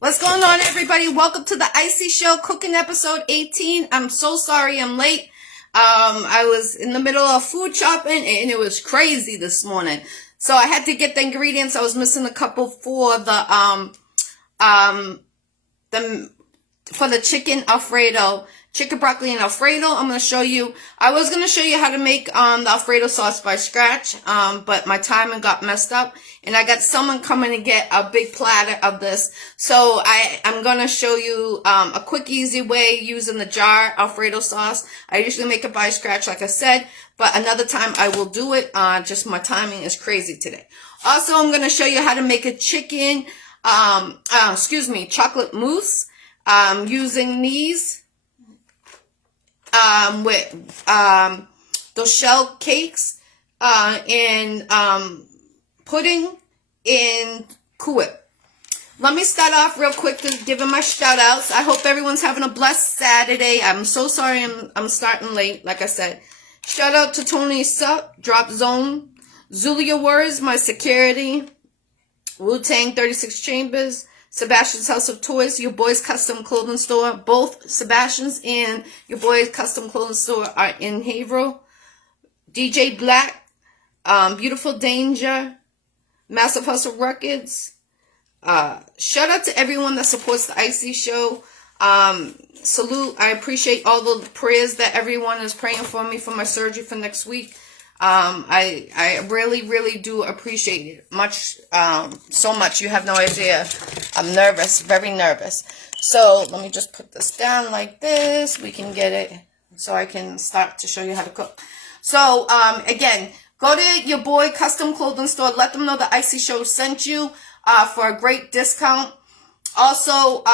What's going on, everybody? Welcome to the Iccy Show, cooking episode 18. I'm so sorry I'm late. I was in the middle of food shopping and it was crazy this morning. So I had to get the ingredients. I was missing a couple for the chicken Alfredo, chicken broccoli and Alfredo. I'm going to show you. I was going to show you how to make the Alfredo sauce by scratch, but my timing got messed up, and I got someone coming to get a big platter of this. So I'm going to show you a quick, easy way using the jar Alfredo sauce. I usually make it by scratch, like I said, but another time I will do it. Just my timing is crazy today. Also, I'm going to show you how to make a chicken, chocolate mousse. Using these, with, those shell cakes, and, pudding in Kuwait. Let me start off real quick to giving my shout outs. I hope everyone's having a blessed Saturday. I'm so sorry I'm starting late, like I said. Shout out to Tony Sup, Drop Zone, Zulia Words, my security, Wu-Tang 36 Chambers, Sebastian's House of Toys, Your Boy's Custom Clothing Store. Both Sebastian's and Your Boy's Custom Clothing Store are in Haverhill. DJ Black, Beautiful Danger, Massive Hustle Records. Shout out to everyone that supports the Iccy Show. Salute. I appreciate all the prayers that everyone is praying for me for my surgery for next week. I really do appreciate it much, so much. You have no idea. I'm nervous, very nervous. So let me just put this down like this. We can get it so I can start to show you how to cook. So, again, go to Your Boy Custom Clothing Store. Let them know the Iccy Show sent you, for a great discount. Also,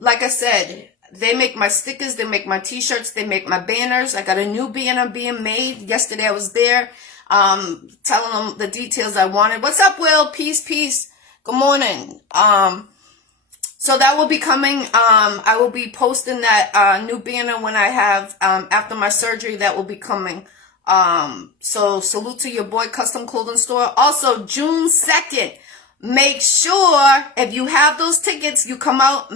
like I said, they make my stickers, they make my t-shirts, they make my banners. I got a new banner being made. Yesterday I was there, telling them the details I wanted. What's up, Will? Peace. Good morning. So that will be coming. I will be posting that, new banner when I have, after my surgery, that will be coming. So salute to Your Boy Custom Clothing Store. Also, June 2nd. Make sure if you have those tickets, you come out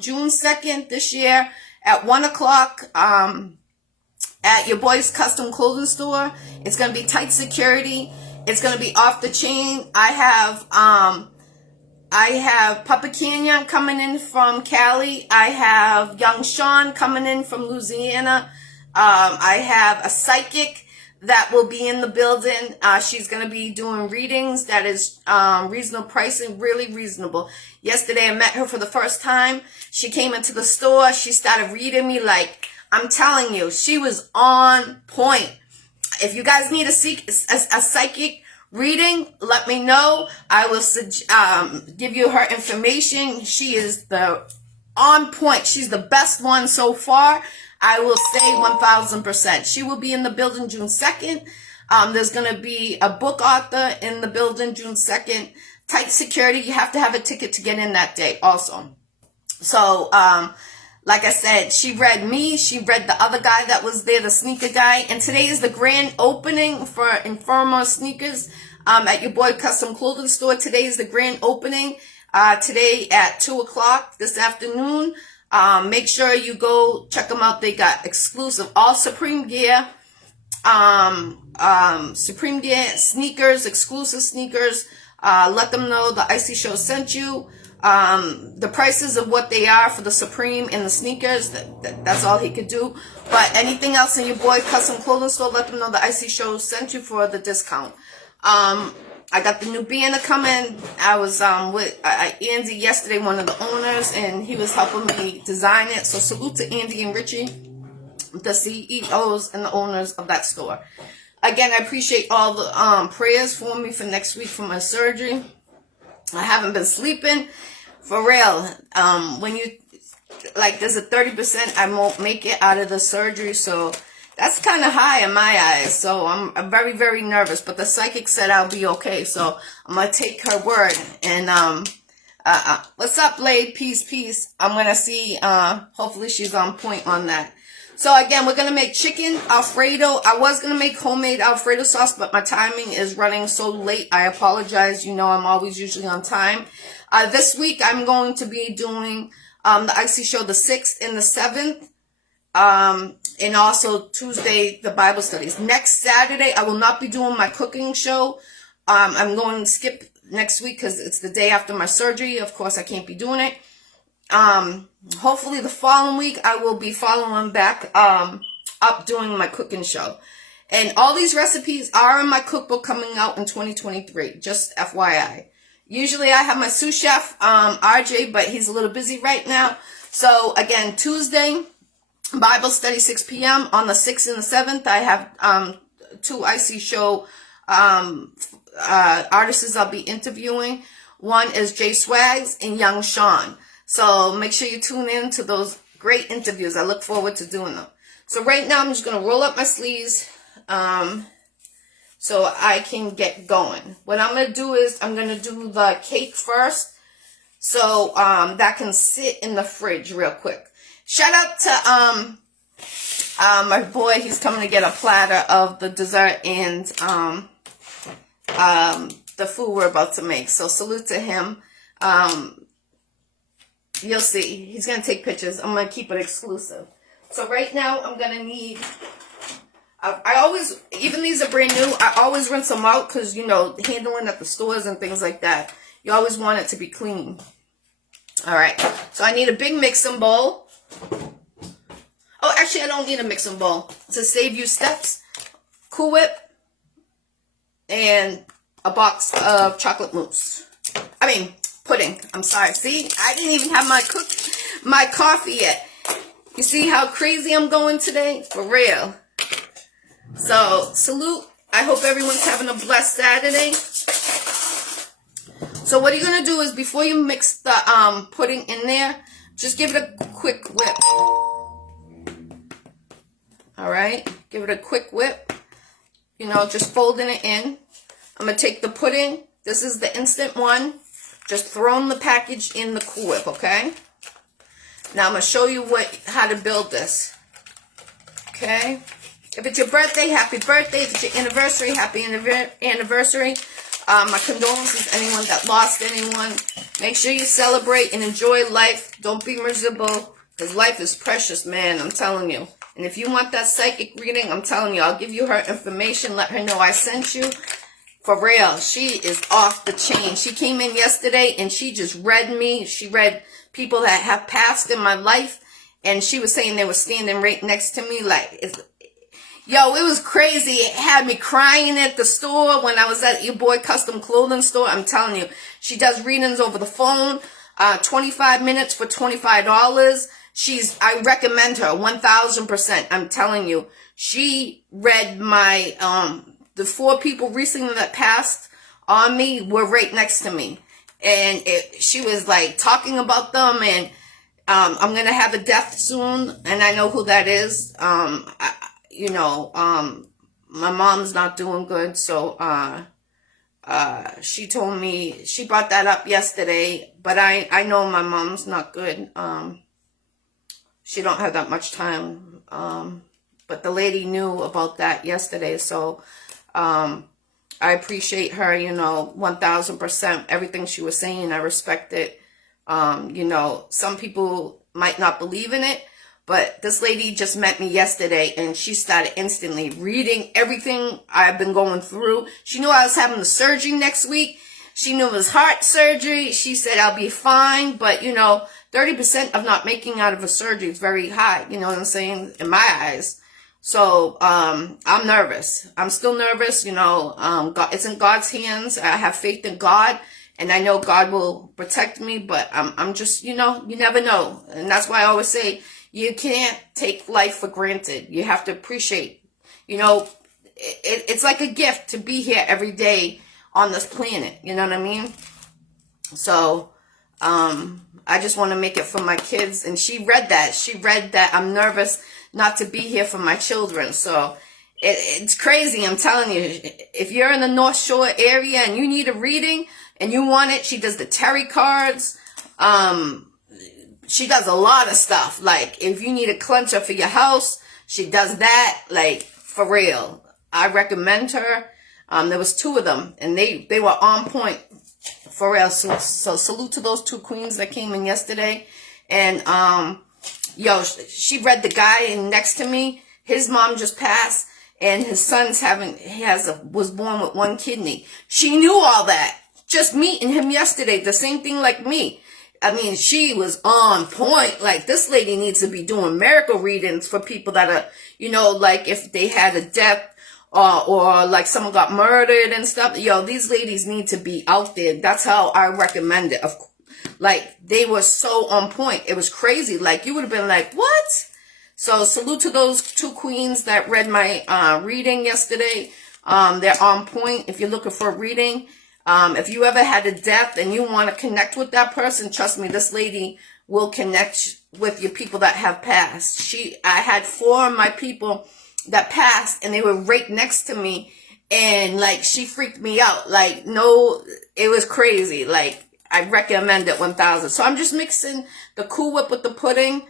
June 2nd this year at 1 o'clock at Your Boy's Custom Clothing Store. It's going to be tight security. It's going to be off the chain. I have Papa Canyon coming in from Cali. I have Young Sean coming in from Louisiana. I have a psychic that will be in the building. She's going to be doing readings. That is reasonable pricing, really reasonable. Yesterday I met her for the first time. She came into the store. She started reading me like, I'm telling you, she was on point. If you guys need a psychic reading, let me know. I will give you her information. She is on point. She's the best one so far. I will say 1,000%. She will be in the building June 2nd. There's going to be a book author in the building June 2nd. Tight security. You have to have a ticket to get in that day also. So, like I said, she read me. She read the other guy that was there, the sneaker guy. And today is the grand opening for Informa Sneakers at Your Boy Custom Clothing Store. Today is the grand opening. Today at 2 o'clock this afternoon. Make sure you go check them out. They got exclusive, all Supreme gear, sneakers, exclusive sneakers. Let them know the Iccy Show sent you. The prices of what they are for the Supreme and the sneakers, that's all he could do. But anything else in Your Boy Custom Clothing Store, let them know the Iccy Show sent you for the discount. I got the new banner coming. I was with Andy yesterday, one of the owners, and he was helping me design it. So salute to Andy and Richie, the CEOs and the owners of that store. Again, I appreciate all the prayers for me for next week for my surgery. I haven't been sleeping. For real. When you, like, there's a 30% I won't make it out of the surgery, so that's kind of high in my eyes. So I'm very nervous, but the psychic said I'll be okay. So I'm going to take her word. And, what's up, Blade? Peace. I'm going to see, hopefully she's on point on that. So again, we're going to make chicken Alfredo. I was going to make homemade Alfredo sauce, but my timing is running so late. I apologize. You know, I'm always usually on time. This week I'm going to be doing the Iccy Showw the 6th and the 7th. And also Tuesday, the Bible studies. Next Saturday, I will not be doing my cooking show. I'm going to skip next week because it's the day after my surgery. Of course, I can't be doing it. Hopefully the following week, I will be following back, up doing my cooking show. And all these recipes are in my cookbook coming out in 2023. Just FYI. Usually I have my sous chef, RJ, but he's a little busy right now. So again, Tuesday, Bible study 6 p.m. On the 6th and the 7th, I have 2 Iccy Showw artists I'll be interviewing. One is Jay Swags and Young Sean. So make sure you tune in to those great interviews. I look forward to doing them. So right now I'm just going to roll up my sleeves so I can get going. What I'm going to do is I'm going to do the cake first so that can sit in the fridge real quick. Shout out to my boy. He's coming to get a platter of the dessert and the food we're about to make. So salute to him. You'll see. He's going to take pictures. I'm going to keep it exclusive. So right now I'm going to need, I always, even these are brand new, I always rinse them out because, you know, handling at the stores and things like that, you always want it to be clean. All right. So I need a big mixing bowl. Oh, actually, I don't need a mixing bowl. To save you steps, Cool Whip, and a box of chocolate mousse. Pudding. I'm sorry. See, I didn't even have my coffee yet. You see how crazy I'm going today? For real. So, salute. I hope everyone's having a blessed Saturday. So what you're going to do is before you mix the pudding in there, just give it a quick whip. Alright? Give it a quick whip. You know, just folding it in. I'm going to take the pudding. This is the instant one. Just throw in the package in the Cool Whip, okay? Now I'm going to show you how to build this. Okay? If it's your birthday, happy birthday. If it's your anniversary, happy anniversary. My condolences to anyone that lost anyone. Make sure you celebrate and enjoy life. Don't be miserable, because life is precious, man. I'm telling you. And if you want that psychic reading, I'm telling you, I'll give you her information. Let her know I sent you. For real, she is off the chain. She came in yesterday and she just read me. She read people that have passed in my life. And she was saying they were standing right next to me. Like, yo, it was crazy. It had me crying at the store when I was at your boy custom clothing store. I'm telling you, she does readings over the phone. 25 minutes for $25. I recommend her 1000%. I'm telling you, she read my, the 4 people recently that passed on me were right next to me. And she was like talking about them, and I'm going to have a death soon, and I know who that is. My mom's not doing good, so she told me, she brought that up yesterday, but I know my mom's not good. She don't have that much time, but the lady knew about that yesterday, so I appreciate her, 1000%. Everything she was saying, I respect it. Some people might not believe in it, but this lady just met me yesterday and she started instantly reading everything I've been going through. She knew I was having the surgery next week. She knew it was heart surgery. She said I'll be fine, but 30% of not making out of a surgery is very high, you know what I'm saying, in my eyes. So, I'm nervous. I'm still nervous, God, it's in God's hands. I have faith in God, and I know God will protect me, but I'm just, you never know. And that's why I always say, you can't take life for granted. You have to appreciate, it's like a gift to be here every day on this planet. You know what I mean? So, I just want to make it for my kids. And she read that. She read that I'm nervous not to be here for my children. So it's crazy. I'm telling you, if you're in the North Shore area and you need a reading and you want it, she does the tarot cards. She does a lot of stuff. Like if you need a cleanser for your house, she does that. Like for real. I recommend her. There was 2 of them and they were on point For real. So salute to those two queens that came in yesterday. And, yo, she read the guy next to me. His mom just passed, and his son's was born with one kidney. She knew all that. Just meeting him yesterday, the same thing like me. I mean, she was on point. Like, this lady needs to be doing miracle readings for people that are, you know, like if they had a death or like someone got murdered and stuff. Yo, these ladies need to be out there. That's how I recommend it. Like, they were so on point. It was crazy. Like, you would have been like, what? So salute to those two queens that read my reading yesterday. They're on point. If you're looking for a reading, if you ever had a death and you want to connect with that person, trust me, this lady will connect with your people that have passed. I had 4 of my people that passed, and they were right next to me, and like, she freaked me out. Like, no, it was crazy. Like, I recommend it 1,000. So I'm just mixing the Cool Whip with the pudding.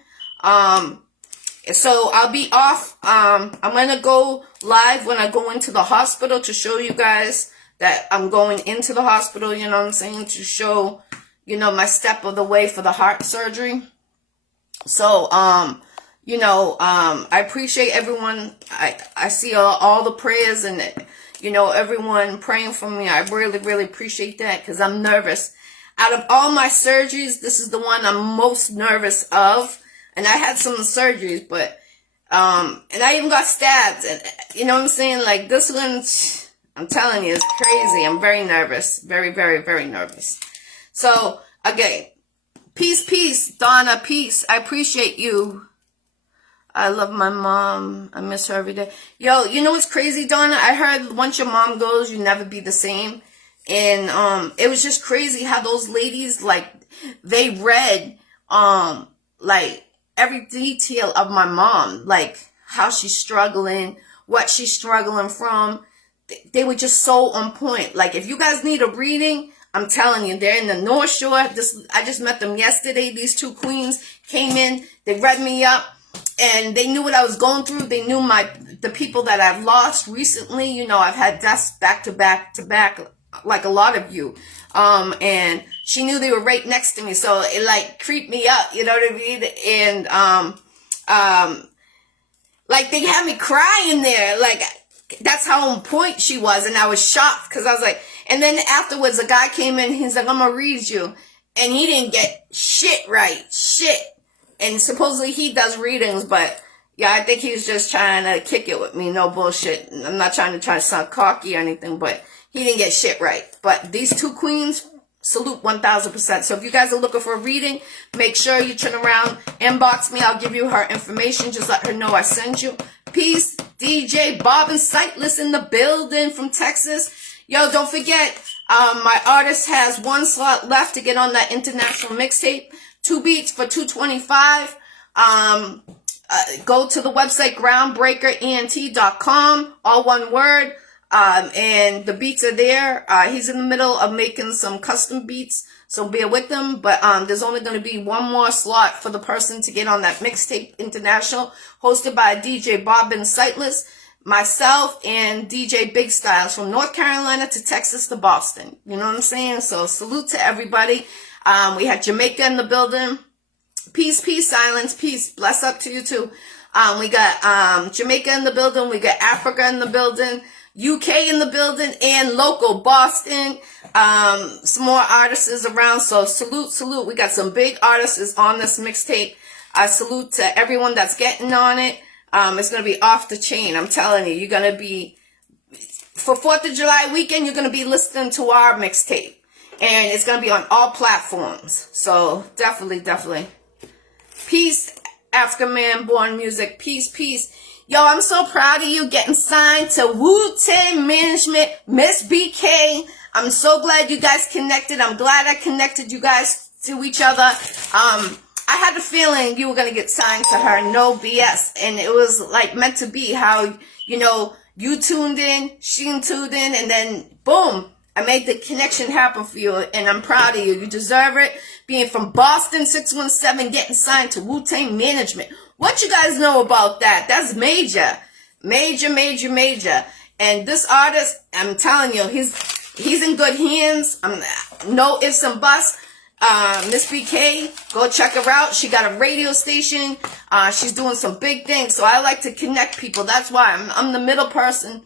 So I'll be off. I'm going to go live when I go into the hospital to show you guys that I'm going into the hospital, you know what I'm saying, to show, you know, my step of the way for the heart surgery. So, you know, I appreciate everyone. I see all the prayers and, you know, everyone praying for me. I really, really appreciate that, because I'm nervous. Out of all my surgeries, this is the one I'm most nervous of. And I had some surgeries, but, and I even got stabbed. And, you know what I'm saying? Like, this one, I'm telling you, it's crazy. I'm very nervous. Very, very, very nervous. So, again, peace, Donna, peace. I appreciate you. I love my mom. I miss her every day. Yo, you know what's crazy, Donna? I heard once your mom goes, you never be the same. And, it was just crazy how those ladies, like, they read, like, every detail of my mom, like how she's struggling, what she's struggling from. They were just so on point. Like, if you guys need a reading, I'm telling you, they're in the North Shore. I just met them yesterday. These two queens came in, they read me up, and they knew what I was going through. They knew the people that I've lost recently. You know, I've had deaths back to back to back, like a lot of you. And she knew they were right next to me, so it like creeped me up, you know what I mean? And, like, they had me crying there. Like, that's how on point she was. And I was shocked, because I was like, and then afterwards, a guy came in, he's like, I'm gonna read you. And he didn't get shit right. Shit. And supposedly he does readings, but yeah, I think he was just trying to kick it with me. No bullshit. I'm not trying to sound cocky or anything, but he didn't get shit right. But these two queens, salute 1,000%. So if you guys are looking for a reading, make sure you turn around, inbox me. I'll give you her information. Just let her know I sent you. Peace. DJ Bob and Sightless in the building from Texas. Yo, don't forget, my artist has 1 slot left to get on that international mixtape. 2 beats for $225. Go to the website groundbreakerent.com, all one word. And the beats are there. He's in the middle of making some custom beats, so bear with him. But there's only going to be 1 more slot for the person to get on that mixtape international, hosted by DJ Bob and Sightless, myself, and DJ Big Styles from North Carolina to Texas to Boston. You know what I'm saying? So salute to everybody. We had Jamaica in the building. Peace, silence, peace. Bless up to you too. We got Jamaica in the building. We got Africa in the building. UK in the building, and local Boston. Some more artists around. So salute. We got some big artists on this mixtape. I salute to everyone that's getting on it. It's going to be off the chain. I'm telling you, you're going to be, for 4th of July weekend, you're going to be listening to our mixtape. And it's going to be on all platforms. So definitely. Peace, African Man Born Music. Peace. Yo, I'm so proud of you getting signed to Wu-Tang Management, Miss BK. I'm so glad you guys connected. I'm glad I connected you guys to each other. I had a feeling you were going to get signed to her, no BS. And it was like meant to be how, you know, you tuned in, she tuned in, and then boom, I made the connection happen for you. And I'm proud of you. You deserve it. Being from Boston, 617, getting signed to Wu-Tang Management. What you guys know about that? That's major. And this artist, I'm telling you, he's in good hands. No ifs and buts. Miss BK, go check her out. She got a radio station. She's doing some big things. So I like to connect people. That's why I'm the middle person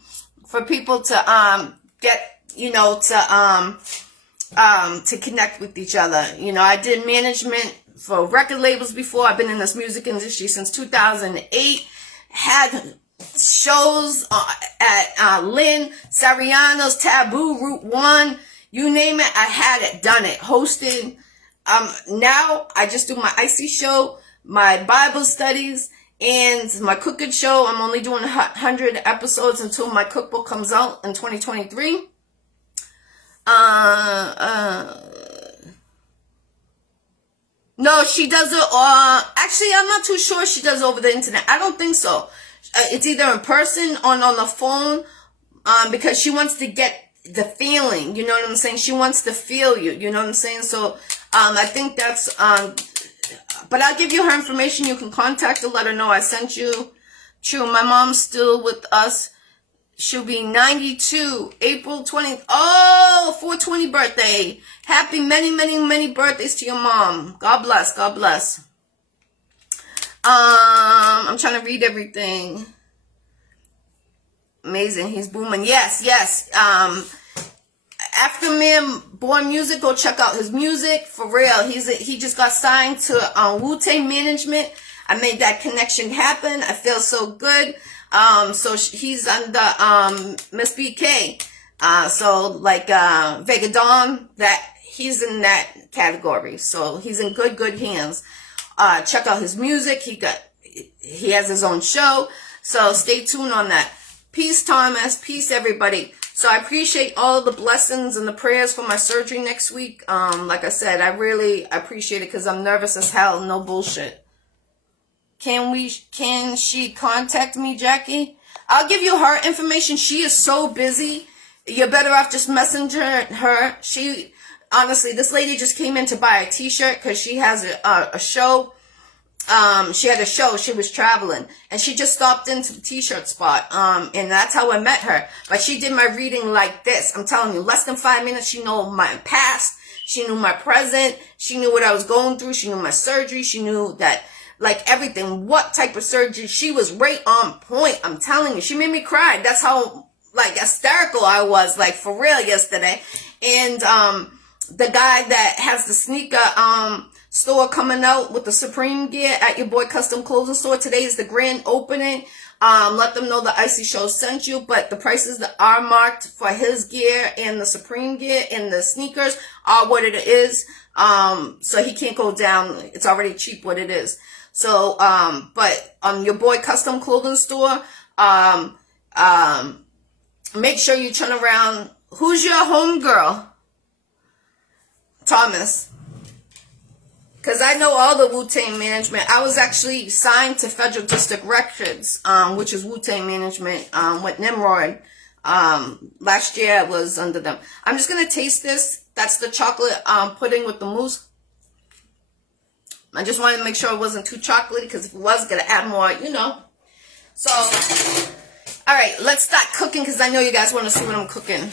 for people to get, you know, to connect with each other. You know, I did management for record labels before. I've been in this music industry since 2008. Had shows at Lynn, Sariano's, Taboo, Route 1, you name it, I had it, done it, hosted. Now I just do my Iccy Showw, my Bible studies, and my cooking show. I'm only doing 100 episodes until my cookbook comes out in 2023. No, she does it, actually, I'm not too sure she does it over the internet. I don't think so. It's either in person or on the phone, because she wants to get the feeling, you know what I'm saying? She wants to feel you, you know what I'm saying? So, I think that's, but I'll give you her information. You can contact her, let her know I sent you. True, my mom's still with us. She'll be 92, April 20th. Oh, 420 birthday. Happy many, many, many birthdays to your mom. God bless, God bless. I'm trying to read everything. Amazing, he's booming. Yes, yes. Afterman Born Music, go check out his music for real. He just got signed to Wu-Tang Management. I made that connection happen. I feel so good. So he's under Miss BK. So like Vega Dawn, that he's in that category. So he's in good hands. Check out his music. He has his own show. So stay tuned on that. Peace, Thomas. Peace, everybody. So I appreciate all the blessings and the prayers for my surgery next week. Like I said, I really appreciate it because I'm nervous as hell. No bullshit. Can she contact me, Jackie? I'll give you her information. She is so busy. You're better off just messenger her. Honestly, this lady just came in to buy a t-shirt because she has a show. She had a show. She was traveling and she just stopped into the t-shirt spot. And that's how I met her. But she did my reading like this. I'm telling you, less than 5 minutes. She knew my past. She knew my present. She knew what I was going through. She knew my surgery. She knew that, like, everything, what type of surgery. She was right on point. I'm telling you, she made me cry. That's how, like, hysterical I was, like, for real yesterday. And, the guy that has the sneaker, store coming out with the Supreme gear at your boy Custom Clothing Store. Today is the grand opening. Let them know the Iccy Showw sent you, but the prices that are marked for his gear and the Supreme gear and the sneakers are what it is. So he can't go down. It's already cheap what it is. So, but your boy Custom Clothing Store, make sure you turn around. Who's your homegirl? Thomas. Because I know all the Wu-Tang Management. I was actually signed to Federal District Records, which is Wu-Tang Management, with Nimrod. Last year I was under them. I'm just going to taste this. That's the chocolate pudding with the mousse. I just wanted to make sure it wasn't too chocolatey, because if it was, going to add more, you know. So, all right, let's start cooking, because I know you guys want to see what I'm cooking.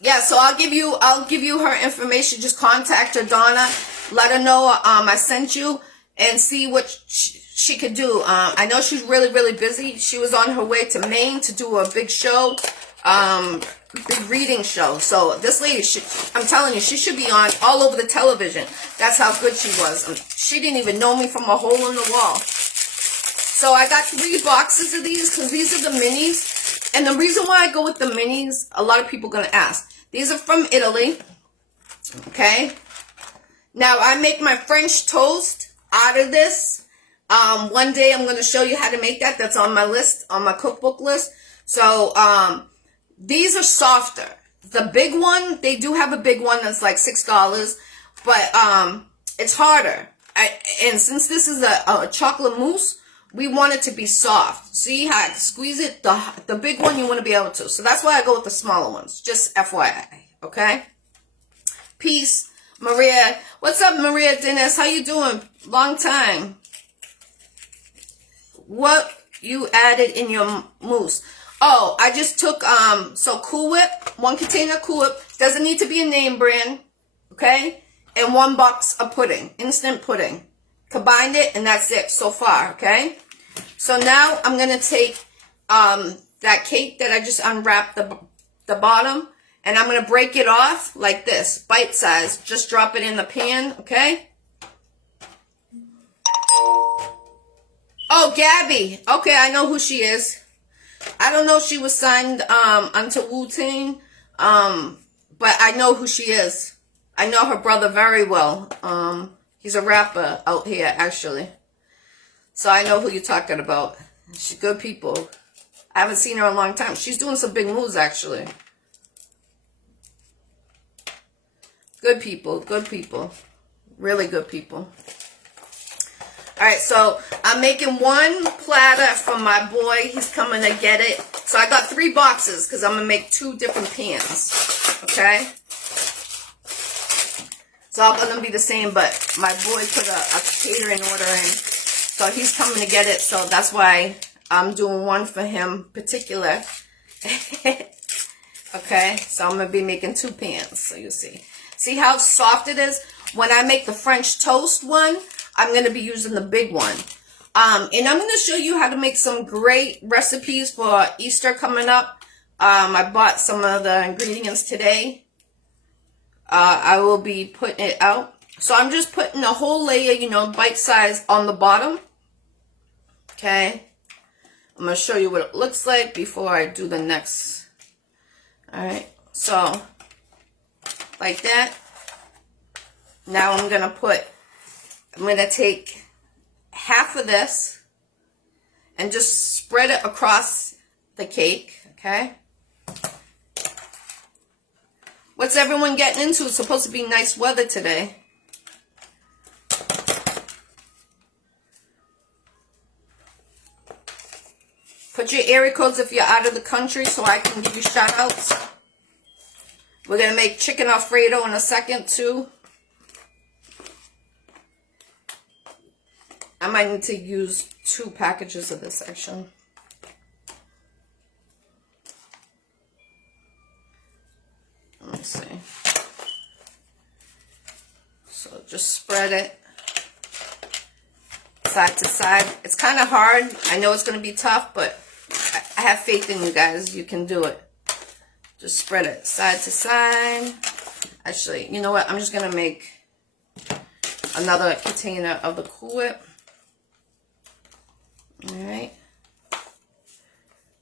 Yeah, so I'll give you her information. Just contact her, Donna. Let her know I sent you and see what she could do. I know she's really, really busy. She was on her way to Maine to do a big show, big reading show. So this lady, I'm telling you, she should be on all over the television. That's how good she was. She didn't even know me from a hole in the wall. So I got 3 boxes of these because these are the minis. And the reason why I go with the minis, a lot of people are going to ask. These are from Italy. Okay. Now, I make my French toast out of this. One day I'm going to show you how to make that. That's on my list, on my cookbook list. So, these are softer. The big one, they do have a big one that's like $6. But, it's harder. And since this is a chocolate mousse, we want it to be soft. See how I squeeze it? The big one you want to be able to. So that's why I go with the smaller ones. Just FYI. Okay? Peace. Maria. What's up, Maria Dennis? How you doing? Long time. What you added in your mousse? Oh, I just took, so Cool Whip, 1 container of Cool Whip. Doesn't need to be a name brand, okay? And 1 box of pudding, instant pudding. Combined it, and that's it so far, okay? So now I'm going to take that cake that I just unwrapped the bottom, and I'm going to break it off like this, bite size. Just drop it in the pan, okay? Oh, Gabby. Okay, I know who she is. I don't know if she was signed onto Wu-Tang, but I know who she is. I know her brother very well. He's a rapper out here, actually. So I know who you're talking about. She's good people. I haven't seen her in a long time. She's doing some big moves, actually. Good people, good people. Really good people. Alright, so I'm making 1 platter for my boy. He's coming to get it. So I got 3 boxes because I'm going to make 2 different pans. Okay? It's all going to be the same, but my boy put a catering order in. So he's coming to get it. So that's why I'm doing 1 for him particular. Okay? So I'm going to be making 2 pans. So you'll see. See how soft it is? When I make the French toast one, I'm going to be using the big one. And I'm going to show you how to make some great recipes for Easter coming up. I bought some of the ingredients today. I will be putting it out. So I'm just putting a whole layer, you know, bite size on the bottom. Okay. I'm going to show you what it looks like before I do the next. Alright. So, like that. Now I'm going to take half of this and just spread it across the cake, okay? What's everyone getting into? It's supposed to be nice weather today. Put your area codes if you're out of the country so I can give you shout outs. We're going to make chicken Alfredo in a second too. I might need to use 2 packages of this section. Let me see. So just spread it side to side. It's kind of hard. I know it's going to be tough, but I have faith in you guys. You can do it. Just spread it side to side. Actually, you know what? I'm just going to make another container of the Cool Whip. Alright.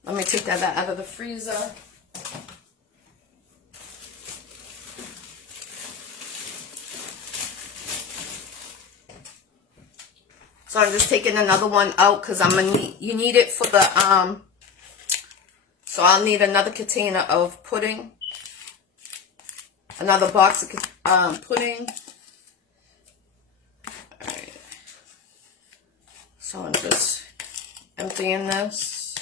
Let me take that out of the freezer. So I'm just taking another one out because you need it for the, so I'll need another container of pudding. Another box of pudding. Alright. So I'm just emptying this.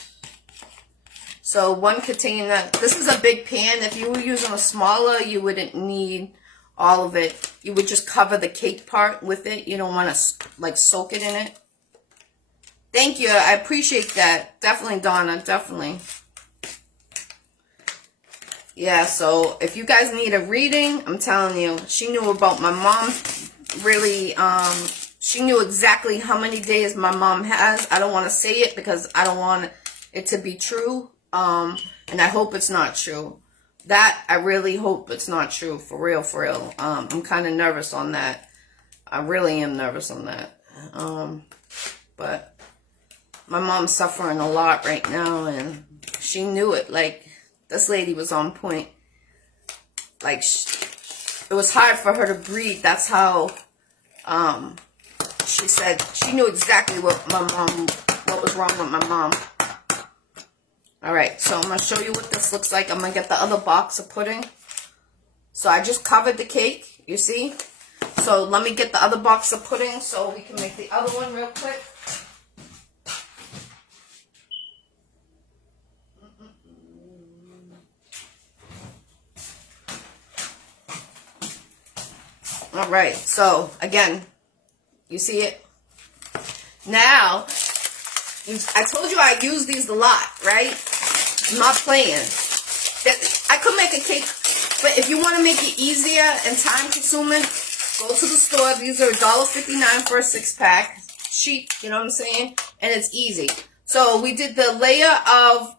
So 1 container. This is a big pan. If you were using a smaller, you wouldn't need all of it. You would just cover the cake part with it. You don't want to like soak it in it. Thank you. I appreciate that. Definitely, Donna. Definitely. Yeah, so if you guys need a reading, I'm telling you, she knew about my mom. Really, she knew exactly how many days my mom has. I don't want to say it because I don't want it to be true. And I hope it's not true. That, I really hope it's not true. For real, for real. I'm kind of nervous on that. I really am nervous on that. But my mom's suffering a lot right now, and she knew it. Like, this lady was on point. Like, it was hard for her to breathe. That's how, she said, she knew exactly what was wrong with my mom. Alright, so I'm going to show you what this looks like. I'm going to get the other box of pudding. So I just covered the cake, you see? So let me get the other box of pudding so we can make the other one real quick. Alright, so again, you see it? Now, I told you I use these a lot, right? I'm not playing. I could make a cake, but if you want to make it easier and time consuming, go to the store. These are $1.59 for a 6-pack. Cheap, you know what I'm saying? And it's easy. So we did the layer of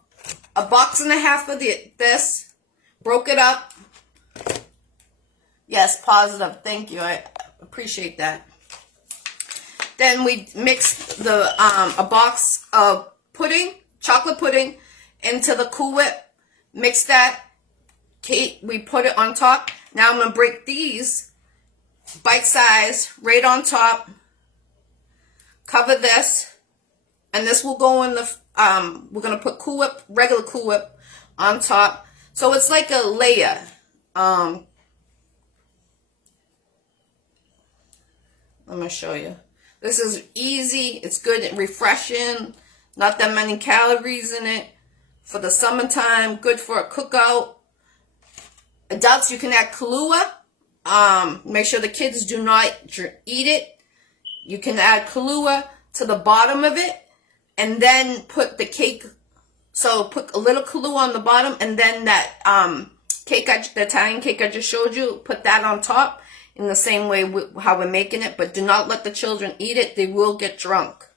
a box and a half of this. Broke it up. Yes, positive. Thank you. I appreciate that. Then we mixed the a box of pudding, chocolate pudding, into the Cool Whip. Mix that. Cake, we put it on top. Now I'm going to break these bite size right on top. Cover this. And this will go in the, we're going to put Cool Whip, regular Cool Whip on top. So it's like a layer. Let me show you. This is easy. It's good and refreshing. Not that many calories in it. For the summertime, good for a cookout. Adults, you can add Kahlua. Make sure the kids do not eat it. You can add Kahlua to the bottom of it. And then put the cake. So put a little Kahlua on the bottom. And then that cake, the Italian cake I just showed you, put that on top. In the same way how we're making it. But do not let the children eat it. They will get drunk.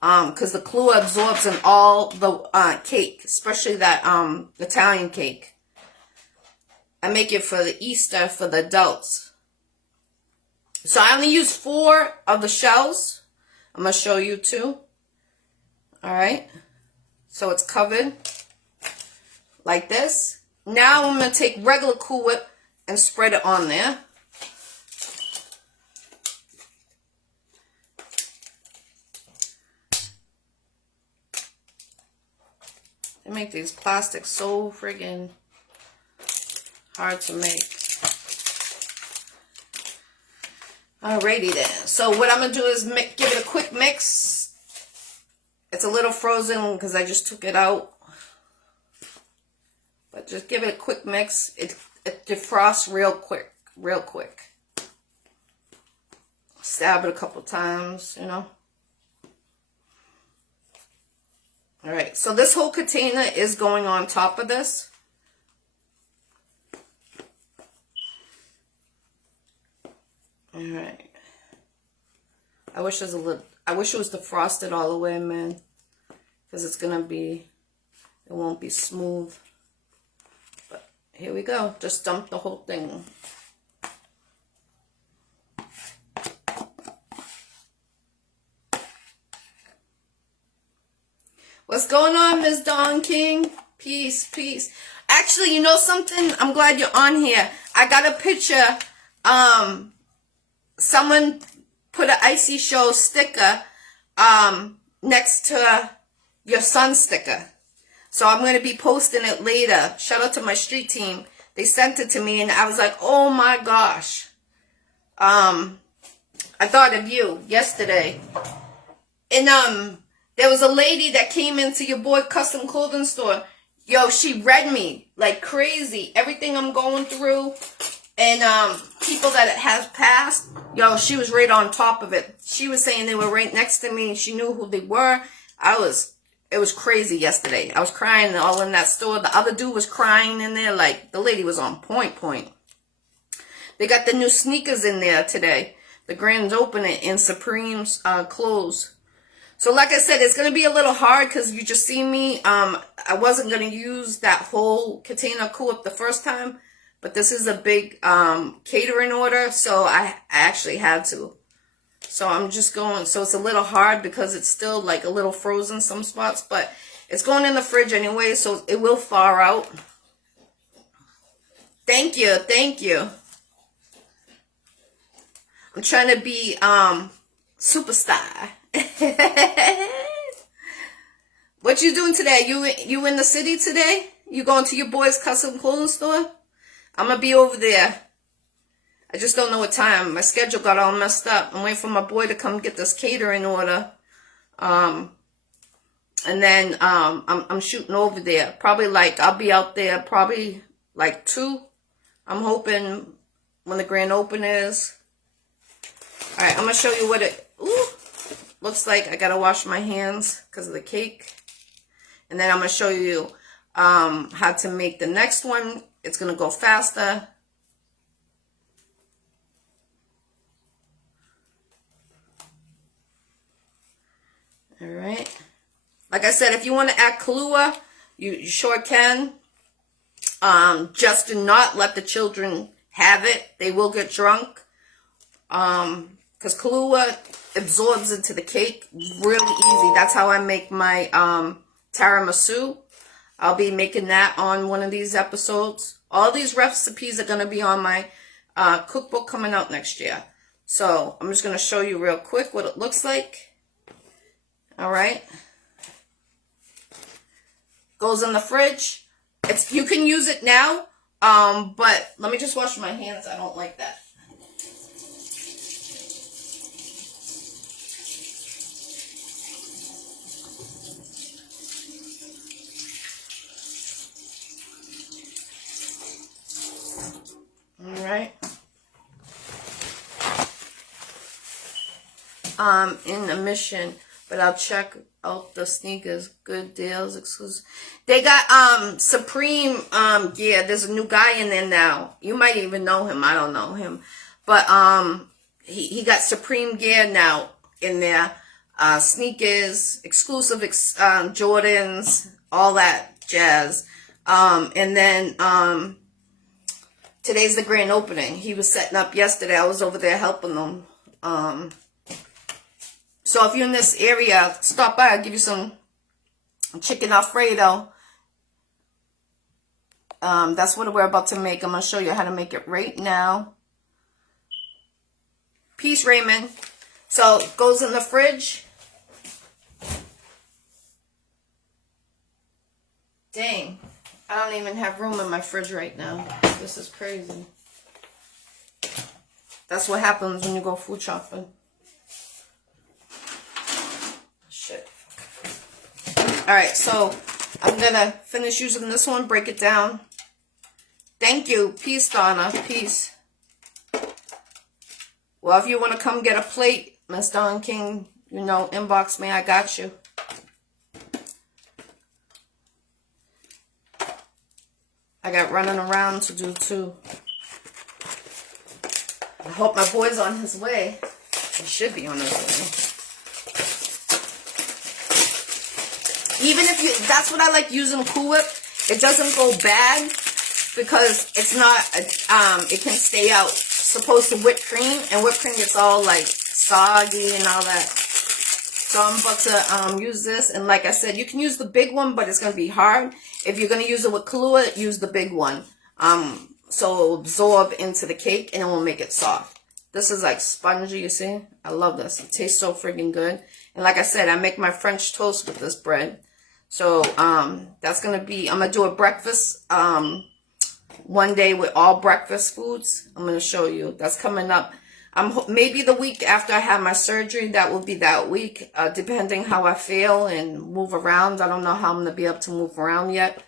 Because the Kahlua absorbs in all the cake. Especially that Italian cake. I make it for the Easter for the adults. So I only use 4 of the shells. I'm going to show you 2. Alright. So it's covered. Like this. Now I'm going to take regular Cool Whip and spread it on there. They make these plastics so friggin' hard to make. Alrighty then. So what I'm going to do is give it a quick mix. It's a little frozen because I just took it out. But just give it a quick mix. It defrosts real quick. Real quick. Stab it a couple times, you know. Alright, so this whole container is going on top of this. Alright. I wish it was defrosted all the way, man. Because it's gonna be, it won't be smooth. But here we go. Just dump the whole thing. What's going on, Ms. Dawn King? Peace, peace. Actually, you know something? I'm glad you're on here. I got a picture. Someone put an Iccy Showw sticker next to your son's sticker. So I'm going to be posting it later. Shout out to my street team. They sent it to me and I was like, oh my gosh. I thought of you yesterday. And there was a lady that came into your boy custom clothing store. Yo, she read me like crazy. Everything I'm going through. And people that it has passed. Yo, she was right on top of it. She was saying they were right next to me. She knew who they were. It was crazy yesterday. I was crying all in that store. The other dude was crying in there. Like, the lady was on point. They got the new sneakers in there today. The grand opening in Supreme's clothes. So like I said, it's going to be a little hard because you just see me. I wasn't going to use that whole container Cool Whip the first time. But this is a big catering order. So I actually had to. So I'm just going. So it's a little hard because it's still like a little frozen some spots. But it's going in the fridge anyway. So it will thaw out. Thank you. Thank you. I'm trying to be superstar. What you doing today? You in the city today? You going to your boy's custom clothing store? I'm gonna be over there. I just don't know what time. My schedule got all messed up. I'm waiting for my boy to come get this catering order. And then I'm shooting over there. Probably like I'll be out there probably like 2. I'm hoping when the grand open is. All right, I'm gonna show you what it looks like. I gotta wash my hands because of the cake. And then I'm gonna show you how to make the next one. It's going to go faster. All right. Like I said, if you want to add Kahlua, you sure can. Just do not let the children have it. They will get drunk. Because Kahlua absorbs into the cake really easy. That's how I make my tiramisu. I'll be making that on one of these episodes. All these recipes are going to be on my cookbook coming out next year. So I'm just going to show you real quick what it looks like. All right. Goes in the fridge. You can use it now, but let me just wash my hands. I don't like that. All right. In the mission, but I'll check out the sneakers. Good deals, exclusive. They got Supreme gear. There's a new guy in there now. You might even know him. I don't know him, but he got Supreme gear now in there. Sneakers, exclusive Jordans, all that jazz. And then today's the grand opening. He was setting up yesterday. I was over there helping them. So if you're in this area, stop by. I'll give you some chicken Alfredo. That's what we're about to make. I'm going to show you how to make it right now. Peace, Raymond. So it goes in the fridge. Dang. I don't even have room in my fridge right now. This is crazy. That's what happens when you go food shopping. Shit. Alright, so I'm going to finish using this one, break it down. Thank you. Peace, Donna. Peace. Well, if you want to come get a plate, Miss Don King, you know, inbox me. I got you. I got running around to do too. I hope my boy's on his way. He should be on his way. Even if you, that's what I like using Cool Whip. It doesn't go bad because it's not, it can stay out. It's supposed to whipped cream, and whipped cream gets all like soggy and all that. So I'm about to use this, and like I said, you can use the big one, but it's going to be hard. If you're going to use it with Kahlua, use the big one. So it will absorb into the cake and it will make it soft. This is like spongy, you see? I love this. It tastes so freaking good. And like I said, I make my French toast with this bread. So that's going to be, I'm going to do a breakfast one day with all breakfast foods. I'm going to show you. That's coming up. Maybe the week after I have my surgery, that will be that week, depending how I feel and move around. I don't know how I'm going to be able to move around yet.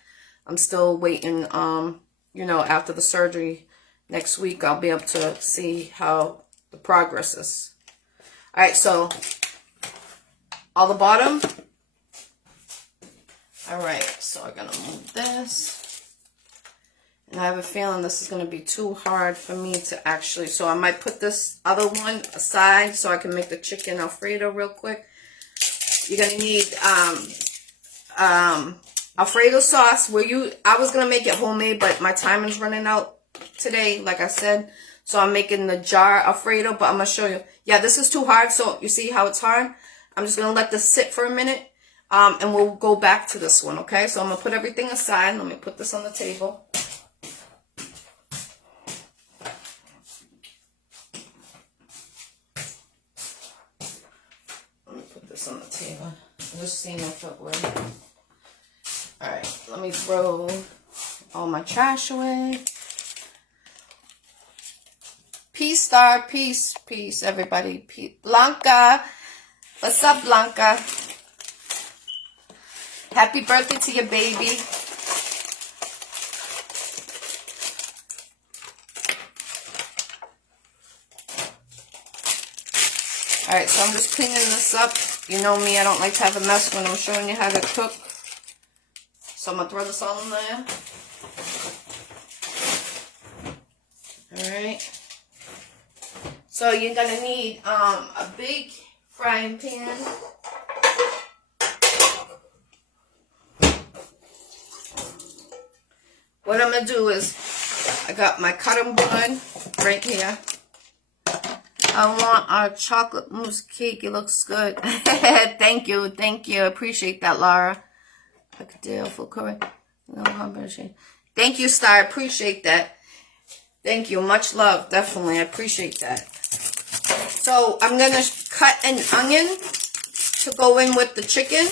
I'm still waiting, you know, after the surgery next week, I'll be able to see how the progress is. All right, so all the bottom. All right, so I'm going to move this. And I have a feeling this is going to be too hard for me to actually, so I might put this other one aside so I can make the chicken Alfredo real quick. You're going to need Alfredo sauce. I was going to make it homemade, but my time is running out today, like I said. So I'm making the jar Alfredo, but I'm going to show you. Yeah, this is too hard, so you see how it's hard? I'm just going to let this sit for a minute, and we'll go back to this one, okay? So I'm going to put everything aside. Let me put this on the table. On the table. I'm just seeing if it will. Alright, let me throw all my trash away. Peace, Star. Peace, peace, everybody. Peace. Blanca. What's up, Blanca? Happy birthday to your baby. Alright, so I'm just cleaning this up. You know me, I don't like to have a mess when I'm showing you how to cook. So I'm going to throw this all in there. Alright. So you're going to need a big frying pan. What I'm going to do is, I got my cotton bud right here. I want our chocolate mousse cake. It looks good. Thank you. Thank you. I appreciate that, Laura. Thank you, Star. I appreciate that. Thank you. Much love. Definitely. I appreciate that. So I'm going to cut an onion to go in with the chicken.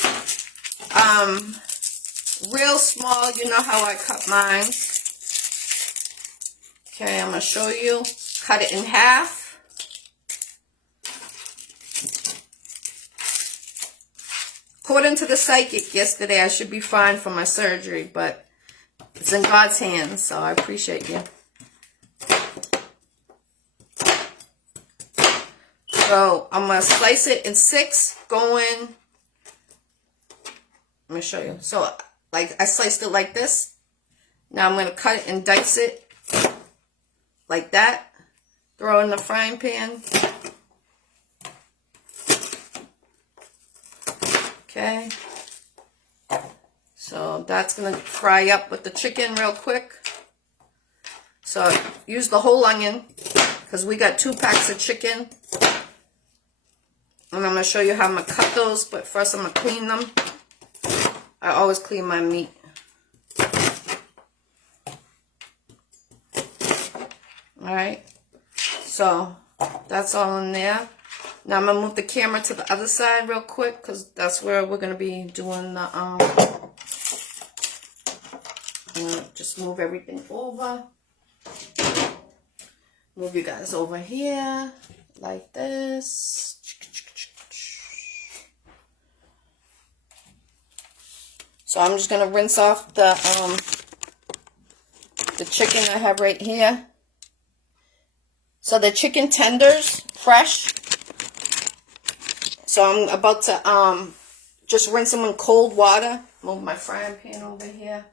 Real small. You know how I cut mine. Okay, I'm going to show you. Cut it in half. According to the psychic yesterday, I should be fine for my surgery, but it's in God's hands, so I appreciate you. So I'm going to slice it in 6, going, let me show you. So like I sliced it like this. Now I'm going to cut it and dice it like that. Throw it in the frying pan. Okay, so that's going to fry up with the chicken real quick. So use the whole onion because we got 2 packs of chicken. And I'm going to show you how I'm going to cut those, but first I'm going to clean them. I always clean my meat. Alright, so that's all in there. Now I'm going to move the camera to the other side real quick because that's where we're going to be doing the, just move everything over. Move you guys over here like this. So I'm just going to rinse off the chicken I have right here. So the chicken tenders, fresh. So I'm about to just rinse them in cold water. Move my frying pan over here.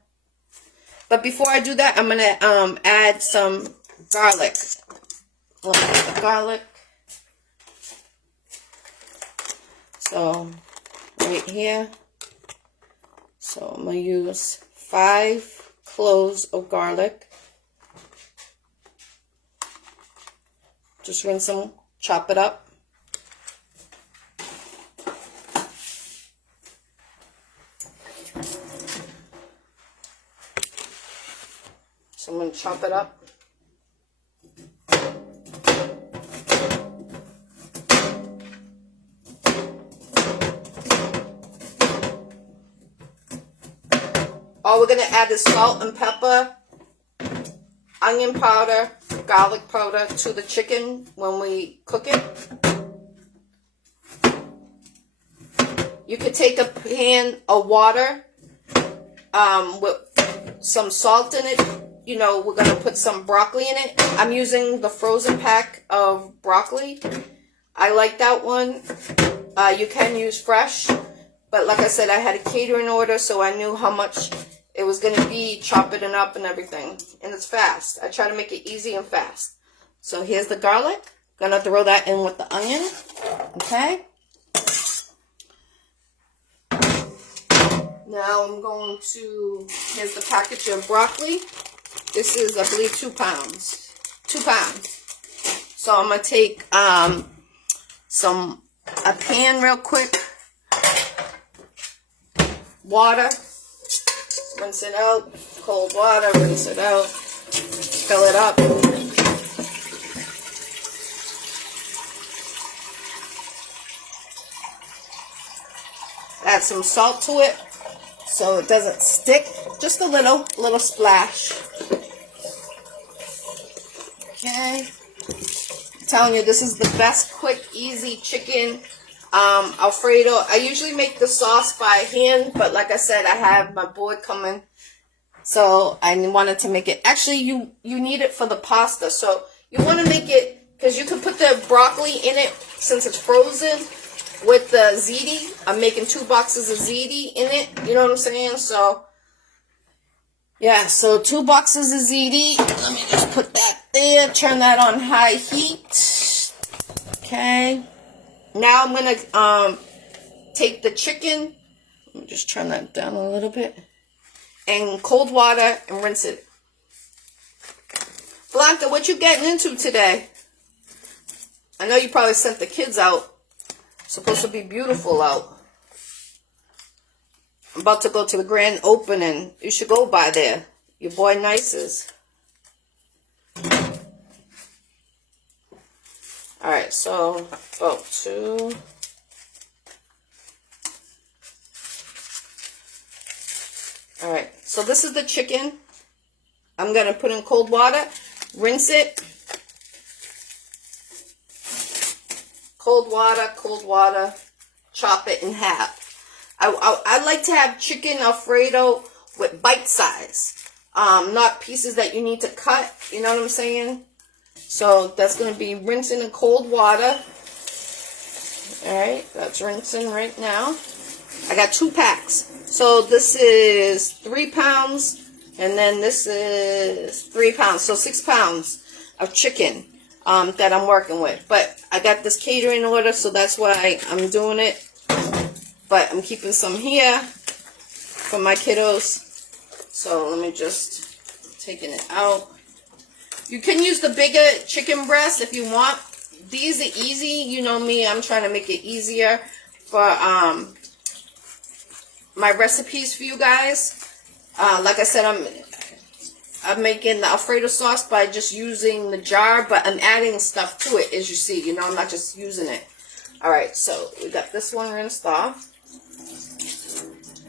But before I do that, I'm going to add some garlic. A little bit of garlic. So right here. So I'm going to use 5 cloves of garlic. Just rinse them, chop it up. So I'm going to chop it up. All we're going to add is salt and pepper, onion powder, garlic powder to the chicken when we cook it. You could take a pan of water with some salt in it. You know, we're going to put some broccoli in it. I'm using the frozen pack of broccoli. I like that one. You can use fresh. But like I said, I had a catering order, so I knew how much it was going to be, chopping it up and everything. And it's fast. I try to make it easy and fast. So here's the garlic. Going to throw that in with the onion. Okay. Now I'm going to, here's the package of broccoli. This is, I believe, 2 pounds. 2 pounds. So I'm going to take a pan real quick. Water. Rinse it out. Cold water. Rinse it out. Fill it up. Add some salt to it so it doesn't stick. Just a little splash. Okay. I'm telling you, this is the best, quick, easy chicken Alfredo. I usually make the sauce by hand, but like I said, I have my board coming, so I wanted to make it. Actually, you need it for the pasta, so you want to make it, because you can put the broccoli in it since it's frozen with the ziti. I'm making 2 boxes of ziti in it, you know what I'm saying? So Yeah, so 2 boxes of ziti. Let me just put that there. Turn that on high heat. Okay. Now I'm gonna take the chicken. Let me just turn that down a little bit. And cold water and rinse it. Blanca, what you getting into today? I know you probably sent the kids out. It's supposed to be beautiful out. I'm about to go to the grand opening. You should go by there. Your boy Nices. Alright, so about 2. Alright, so this is the chicken. I'm going to put in cold water. Rinse it. Cold water. Chop it in half. I like to have chicken Alfredo with bite size. Not pieces that you need to cut. You know what I'm saying? So that's going to be rinsing in cold water. Alright, that's rinsing right now. I got 2 packs. So this is 3 pounds. And then this is 3 pounds. So 6 pounds of chicken that I'm working with. But I got this catering order, so that's why I'm doing it. But I'm keeping some here for my kiddos. So let me just taking it out. You can use the bigger chicken breast if you want. These are easy. You know me, I'm trying to make it easier for my recipes for you guys. Like I said, I'm making the Alfredo sauce by just using the jar, but I'm adding stuff to it, as you see. You know, I'm not just using it. Alright, so we got this one rinsed off.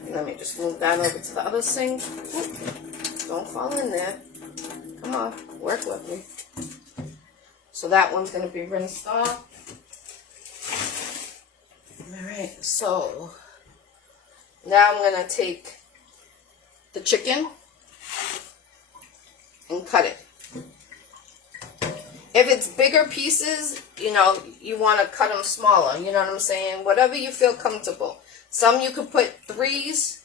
Let me just move that over to the other sink. Oop, don't fall in there. Come on, work with me. So that one's going to be rinsed off. Alright, so now I'm going to take the chicken and cut it. If it's bigger pieces, you know, you want to cut them smaller. You know what I'm saying? Whatever you feel comfortable. Some you could put 3s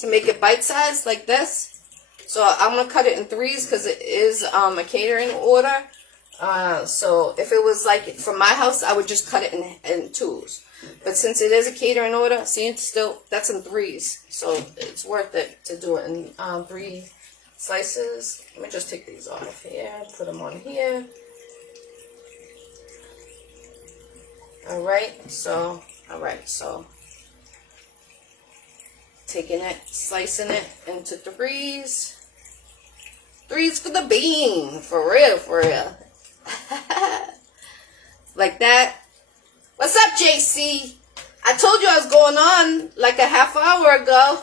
to make it bite-sized like this. So I'm going to cut it in 3s because it is a catering order. So if it was like from my house, I would just cut it in 2s. But since it is a catering order, see, it's still, that's in 3s. So it's worth it to do it in 3 slices. Let me just take these off here, put them on here. Alright, so taking it, slicing it into 3s. 3s for the bean, for real, for real. Like that. What's up, JC? I told you I was going on like a half hour ago.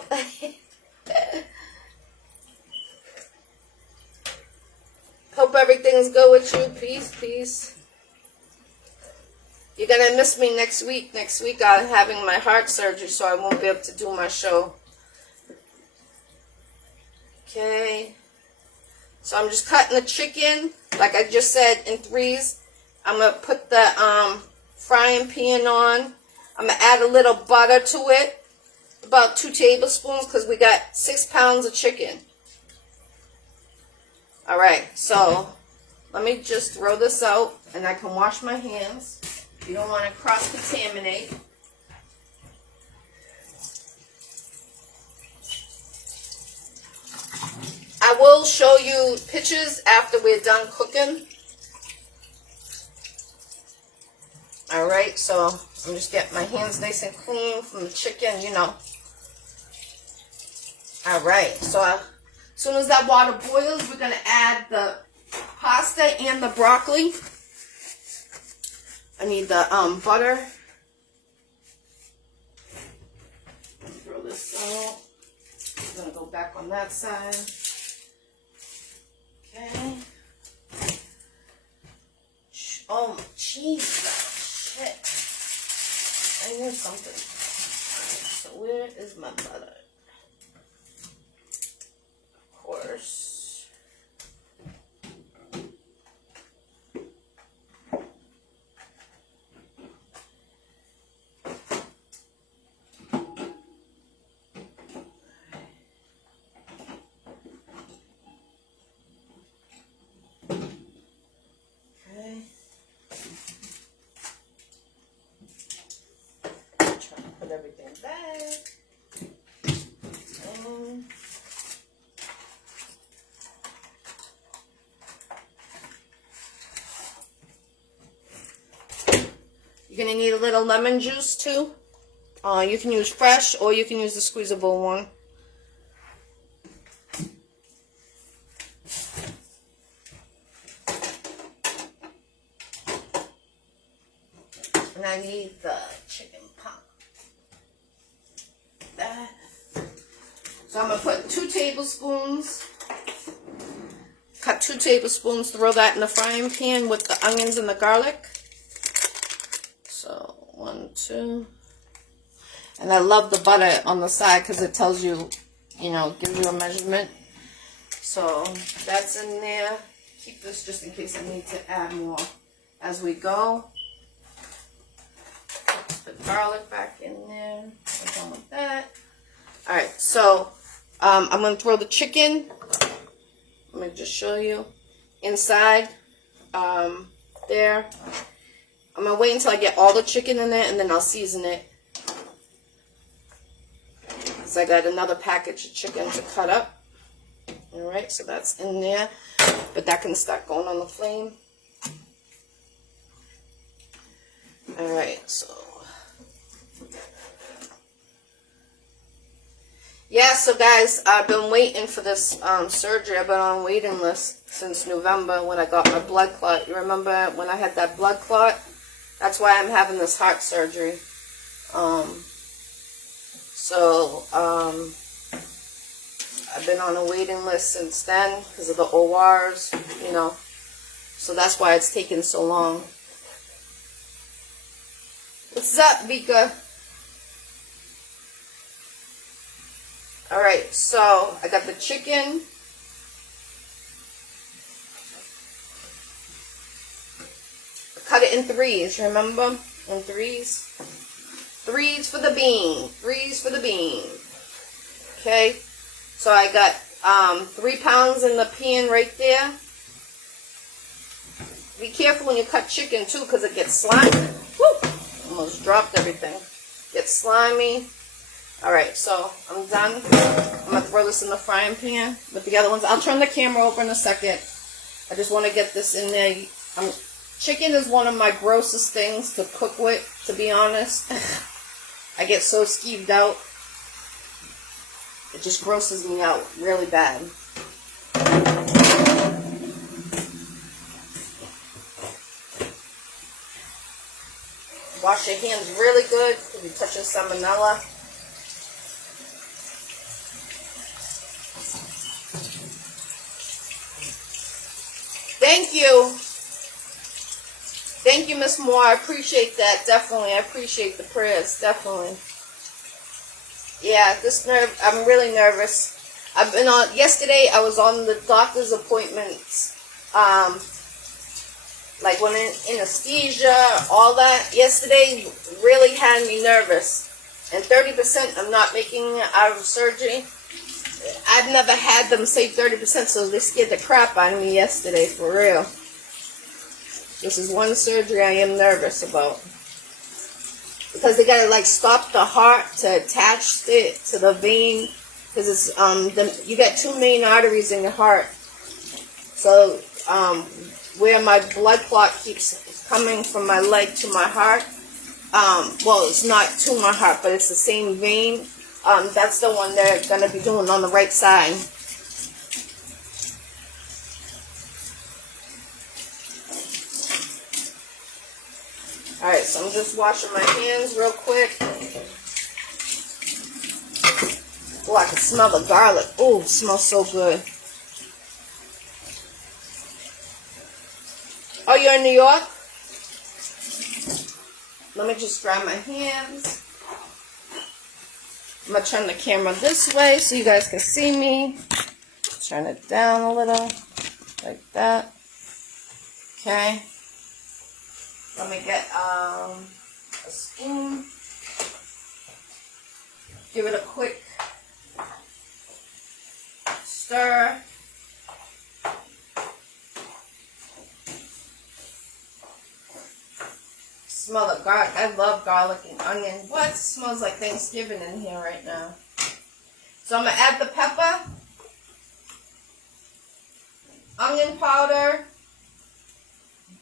Hope everything's good with you. Peace, peace. You're going to miss me next week. Next week I'm having my heart surgery, so I won't be able to do my show. Okay. So I'm just cutting the chicken, like I just said, in 3s. I'm going to put the frying pan on. I'm going to add a little butter to it. About 2 tablespoons because we got 6 pounds of chicken. Alright, so let me just throw this out and I can wash my hands. You don't want to cross-contaminate. I will show you pictures after we're done cooking. Alright, so I'm just getting my hands nice and clean from the chicken, you know. Alright, so as soon as that water boils, we're going to add the pasta and the broccoli. I need the butter. Throw this out. I'm going to go back on that side. Okay. Oh, cheese. Shit. I knew something. Alright, so where is my butter? Of course. put everything back. And you're going to need a little lemon juice too. You can use fresh or you can use the squeezable one. And I need the chicken pot. That. So I'm going to put 2 tablespoons. Cut 2 tablespoons, throw that in the frying pan with the onions and the garlic. So 1, 2. And I love the butter on the side because it tells you, you know, gives you a measurement. So that's in there. Keep this just in case I need to add more as we go. Put the garlic back in there. We're done with that. Alright, so I'm going to throw the chicken. Let me just show you. Inside there. I'm going to wait until I get all the chicken in there and then I'll season it. So I got another package of chicken to cut up. Alright, so that's in there. But that can start going on the flame. Alright, so. Yeah, so guys, I've been waiting for this surgery. I've been on a waiting list since November when I got my blood clot. You remember when I had that blood clot? That's why I'm having this heart surgery. I've been on a waiting list since then because of the ORs, you know. So that's why it's taken so long. What's up, Vika? Alright, so I got the chicken. Cut it in 3s, remember? In 3s. 3s for the bean. 3s for the bean. Okay. So I got 3 pounds in the pan right there. Be careful when you cut chicken too because it gets slimy. Woo! Almost dropped everything. Gets slimy. Alright, so I'm done. I'm going to throw this in the frying pan with the other ones. I'll turn the camera over in a second. I just want to get this in there. Chicken is one of my grossest things to cook with, to be honest. I get so skeeved out. It just grosses me out really bad. Wash your hands really good because you're touching salmonella. Thank you. Thank you, Miss Moore. I appreciate that. Definitely. I appreciate the prayers. Definitely. Yeah, I'm really nervous. I've been on, yesterday I was on the doctor's appointments. Like when anesthesia, all that. Yesterday really had me nervous. And 30% I'm not making it out of surgery. I've never had them say 30%, so they scared the crap out of me yesterday, for real. This is one surgery I am nervous about. Because they gotta like stop the heart to attach it to the vein. Because it's you got 2 main arteries in your heart. So where my blood clot keeps coming from my leg to my heart. Well, it's not to my heart, but it's the same vein. That's the one they're going to be doing on the right side. Alright, so I'm just washing my hands real quick. Oh, I can smell the garlic. Oh, it smells so good. Oh, you're in New York? Let me just dry my hands. I'm going to turn the camera this way so you guys can see me. Turn it down a little, like that. Okay. Let me get a spoon. Give it a quick stir. smell the garlic. I love garlic and onion. What? It smells like Thanksgiving in here right now. So I'm going to add the pepper, onion powder.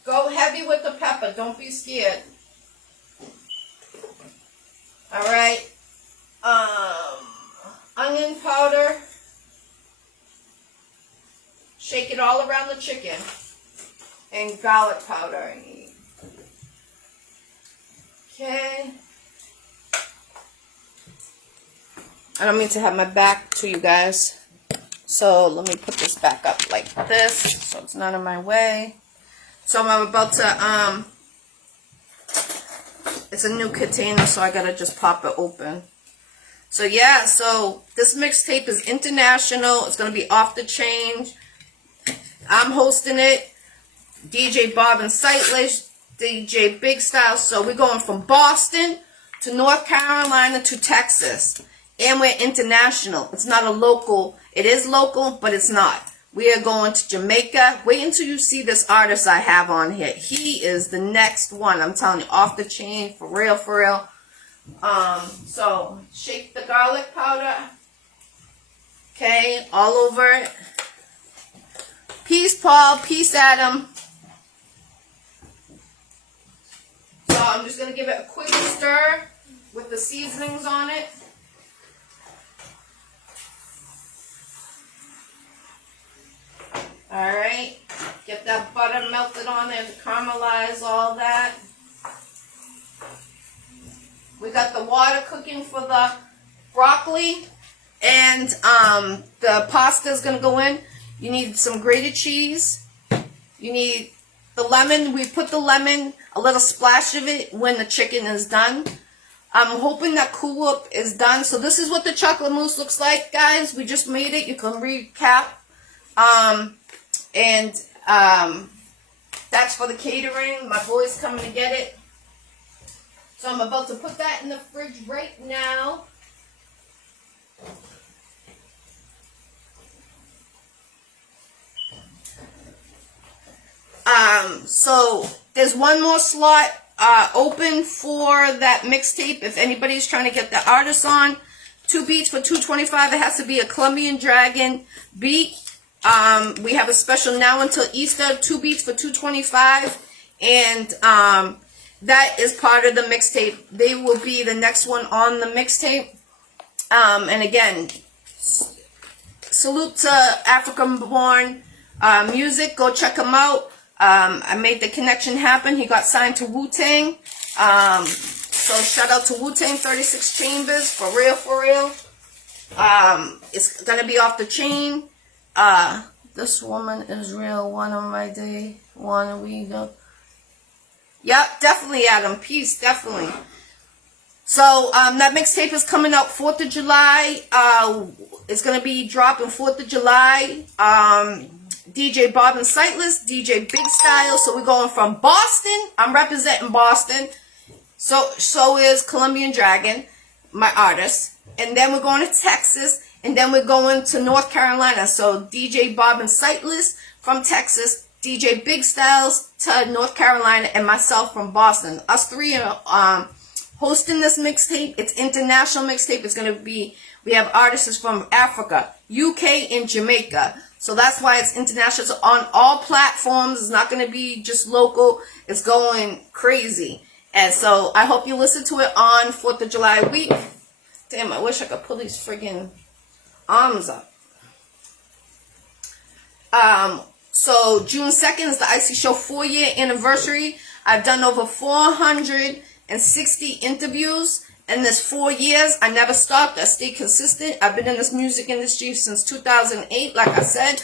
Go heavy with the pepper. Don't be scared. Alright. Onion powder. Shake it all around the chicken. And garlic powder I need. Okay. I don't mean to have my back to you guys. So let me put this back up like this so it's not in my way. So I'm about to, it's a new container, so I gotta just pop it open. So yeah, so this mixtape is international. It's gonna be off the chain. I'm hosting it. DJ Bob and Sightless, DJ Big Style. So we're going from Boston to North Carolina to Texas. And we're international. It's not a local. It is local, but it's not. We are going to Jamaica. Wait until you see this artist I have on here. He is the next one. I'm telling you, off the chain, for real, for real. So shake the garlic powder. Okay, all over it. Peace, Paul. Peace, Adam. So I'm just going to give it a quick stir with the seasonings on it. Alright, get that butter melted on there to caramelize all that. We got the water cooking for the broccoli, and the pasta is going to go in. You need some grated cheese. You need the lemon. We put the lemon, a little splash of it when the chicken is done. I'm hoping that Cool Whip is done. So this is what the chocolate mousse looks like, guys. We just made it. You can recap. That's for the catering. My boy's coming to get it. So I'm about to put that in the fridge right now. So there's one more slot open for that mixtape if anybody's trying to get the artist on. 2 beats for $2.25. It has to be a Colombian Dragon beat. We have a special now until Easter, 2 beats for $2.25, and that is part of the mixtape. They will be the next one on the mixtape. And again, salute to African Born Music. Go check him out. I made the connection happen. He got signed to Wu-Tang. So shout out to Wu-Tang 36 Chambers, for real, for real. It's gonna be off the chain. This woman is real. One of my day. One we go. Yep, definitely, Adam. Peace, definitely. So, that mixtape is coming out 4th of July. It's gonna be dropping 4th of July. DJ Bob and Sightless, DJ Big Style. So we're going from Boston. I'm representing Boston. So is Colombian Dragon, my artist. And then we're going to Texas. And then we're going to North Carolina. So DJ Bob and Sightless from Texas, DJ Big Styles to North Carolina, and myself from Boston. Us three are hosting this mixtape. It's international mixtape. It's going to be, we have artists from Africa, UK, and Jamaica. So that's why it's international. It's on all platforms. It's not going to be just local. It's going crazy. And so I hope you listen to it on 4th of July week. Damn, I wish I could pull these friggin' arms up. So June 2nd is the Iccy Showw 4-year anniversary. I've done over 460 interviews in this 4 years. I never stopped. I stayed consistent. I've been in this music industry since 2008. Like I said,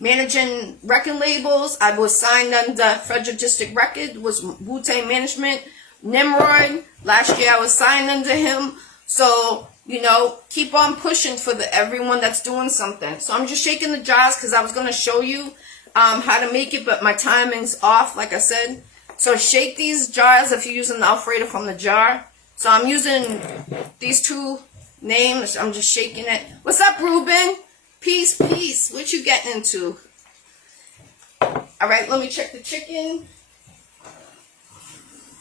managing record labels. I was signed under Frederick District Record, was Wu-Tang Management. Nimrod, last year I was signed under him. So, you know, keep on pushing for everyone that's doing something. So I'm just shaking the jars because I was going to show you how to make it, but my timing's off, like I said. So shake these jars if you're using the Alfredo from the jar. So I'm using these two names. I'm just shaking it. What's up, Ruben? Peace, peace. What you getting into? All right, let me check the chicken.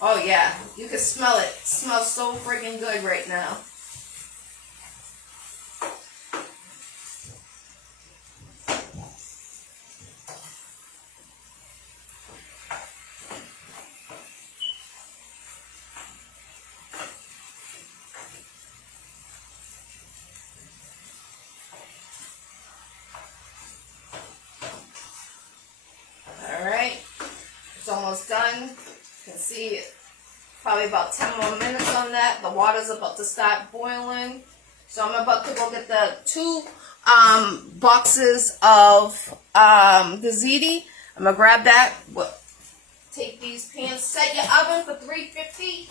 Oh yeah, you can smell it. It smells so freaking good right now. Alright, it's almost done. You can see probably about 10 more minutes on that. The water's about to start boiling. So I'm about to go get the 2 boxes of the ziti. I'm going to grab that. Take these pans. Set your oven for 350.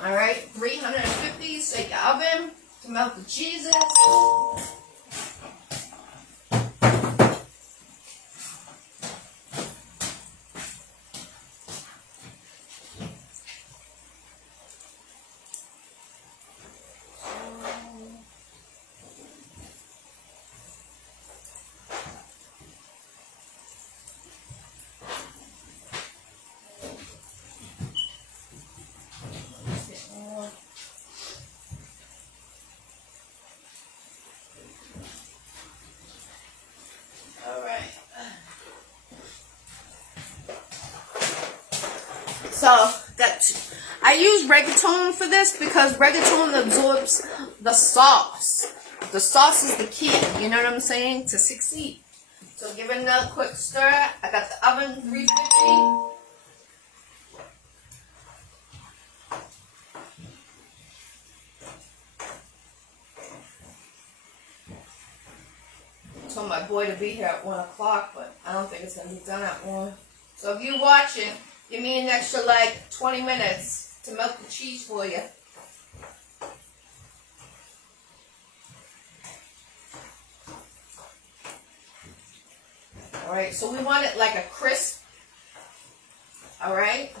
Alright, 350, set your oven to melt the cheeses. Alright. So that I use reggaeton for this because reggaeton absorbs the sauce. The sauce is the key, you know what I'm saying, to succeed. So give it another quick stir. I got the oven 350. I told my boy to be here at 1 o'clock, but I don't think it's going to be done at 1. So if you're watching, give me an extra like 20 minutes to melt the cheese for you. Alright, so we want it like a crisp. Alright.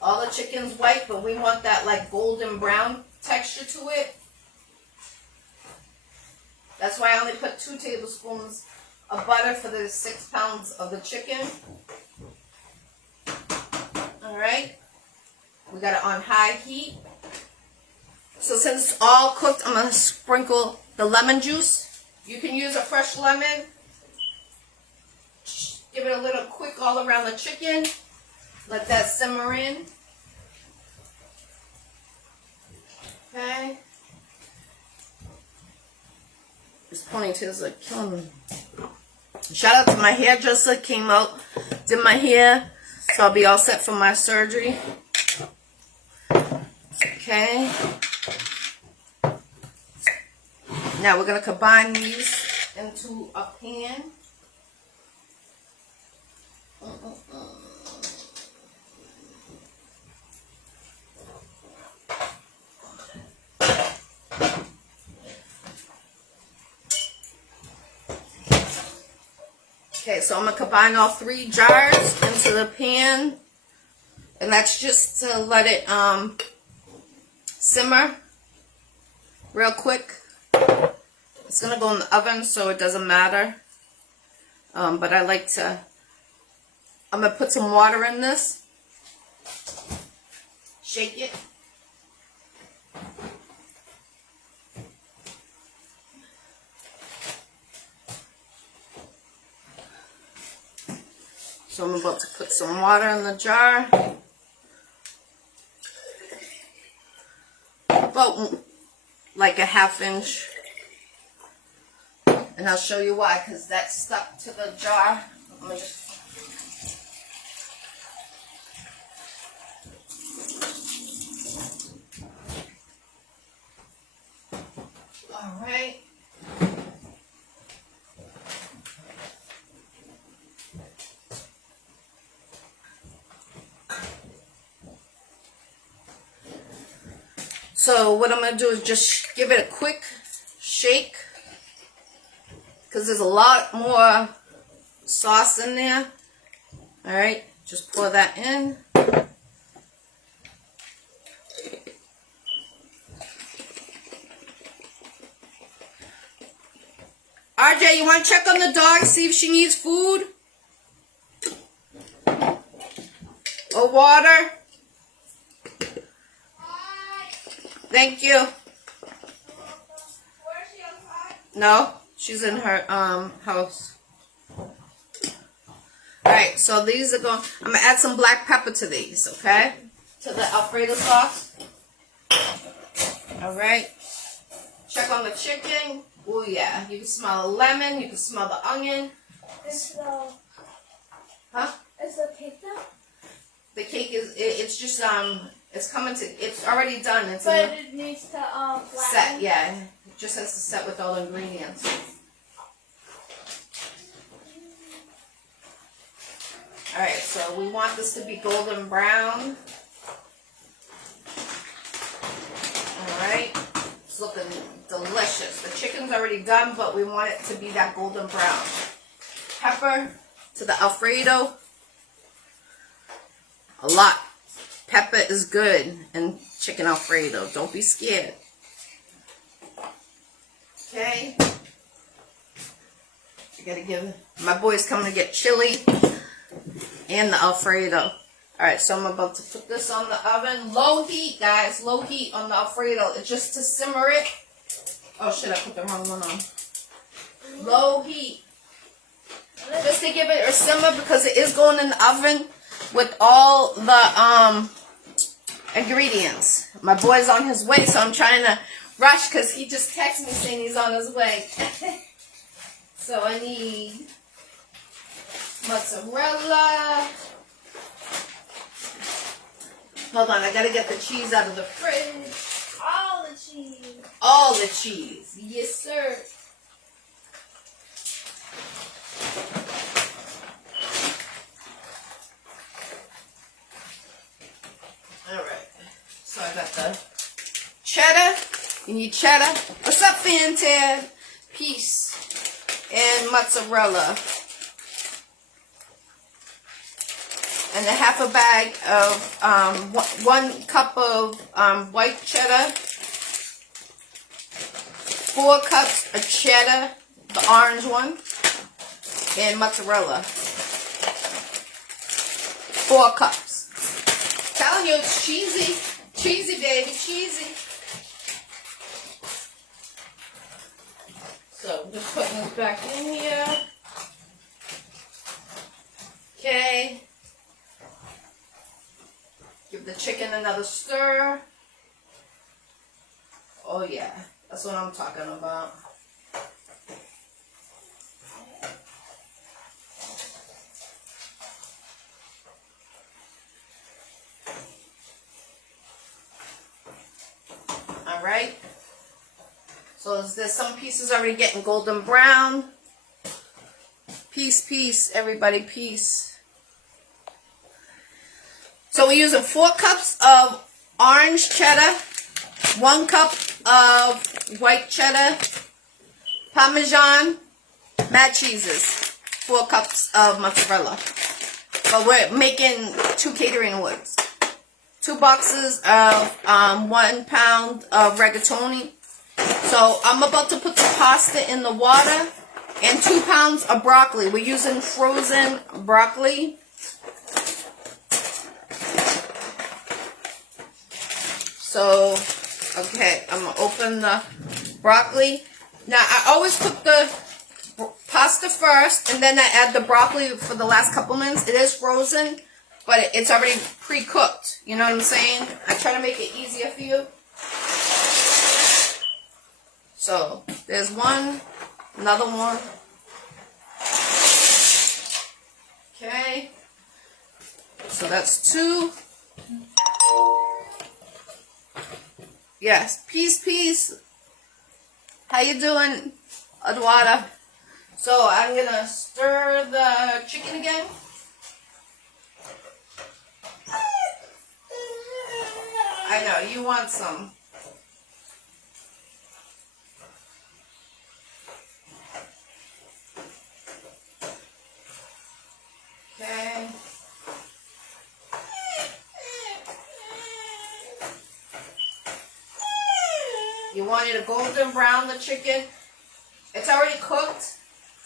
All the chicken's white, but we want that like golden brown texture to it. That's why I only put 2 tablespoons of butter for the 6 pounds of the chicken. Alright. We got it on high heat. So since it's all cooked, I'm going to sprinkle the lemon juice. You can use a fresh lemon. Give it a little quick all around the chicken. Let that simmer in. Okay. These ponytails are killing me. Shout out to my hairdresser. Came out, did my hair. So I'll be all set for my surgery. Okay. Now we're going to combine these into a pan. Okay, so I'm going to combine all 3 jars into the pan. And that's just to let it simmer real quick. It's going to go in the oven, so it doesn't matter. But I like to, I'm going to put some water in this. Shake it. So I'm about to put some water in the jar. About like a 1/2 inch. And I'll show you why, because that's stuck to the jar. I'm gonna just Alright. So what I'm going to do is just give it a quick shake, because there's a lot more sauce in there. All right, just pour that in. RJ, you want to check on the dog, see if she needs food or water? Thank you. Where is she, outside? No, she's in her house. Alright, so these are going, I'm going to add some black pepper to these, okay? To the Alfredo sauce. Alright. Check on the chicken. Oh yeah, you can smell the lemon, you can smell the onion. Is the... Huh? Is the cake done? The cake is, it's just, it's coming to, it's already done. It's But it needs to, flatten. set, yeah. It just has to set with all the ingredients. Alright, so we want this to be golden brown. Alright, it's looking delicious. The chicken's already done, but we want it to be that golden brown. Pepper to the Alfredo. A lot. Pepper is good in chicken Alfredo. Don't be scared. Okay. I gotta give, my boy's coming to get chili and the Alfredo. Alright, so I'm about to put this on the oven. Low heat, guys. Low heat on the Alfredo. It's just to simmer it. Oh shit, I put the wrong one on. Low heat. Just to give it a simmer, because it is going in the oven with all the ingredients. My boy's on his way, so I'm trying to rush because he just texted me saying he's on his way. So I need mozzarella. Hold on, I gotta get the cheese out of the fridge. All the cheese. All the cheese. Yes, sir. Alright. So I got the cheddar. You need cheddar. What's up, Fanted? Peace. And mozzarella. And a half a bag of 1 cup of white cheddar, 4 cups of cheddar, the orange one, and mozzarella. 4 cups. Telling you it's cheesy. Cheesy, baby, cheesy. So just putting this back in here. Okay. Give the chicken another stir. Oh yeah, that's what I'm talking about. Alright. So there's some pieces already getting golden brown. Peace, peace, everybody, peace. So we're using 4 cups of orange cheddar, 1 cup of white cheddar, Parmesan, mad cheeses, 4 cups of mozzarella. But we're making 2 catering woods. 2 boxes of 1 pound of rigatoni. So I'm about to put the pasta in the water, and 2 pounds of broccoli. We're using frozen broccoli. So, okay, I'm going to open the broccoli. Now, I always cook the pasta first, and then I add the broccoli for the last couple minutes. It is frozen, but it's already pre-cooked. You know what I'm saying? I try to make it easier for you. So, there's one, another one. Okay. So, that's 2. Yes, peace. How you doing, Eduardo? So I'm gonna stir the chicken again. I know you want some. want it to golden brown, the chicken. It's already cooked,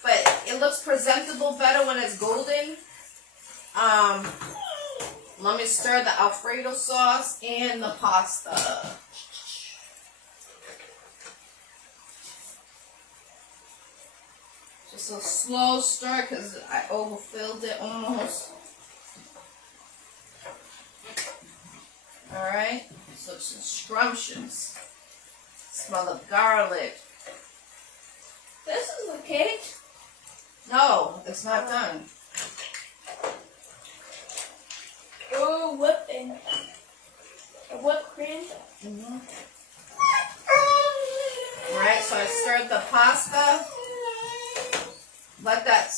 but it looks presentable better when it's golden. Let me stir the Alfredo sauce and the pasta. Just a slow stir because I overfilled it almost. Alright, so it's scrumptious. Smell of garlic. This is a cake? No, it's not done. Oh, whipping. Whipped cream? Alright, so I stirred the pasta. Let that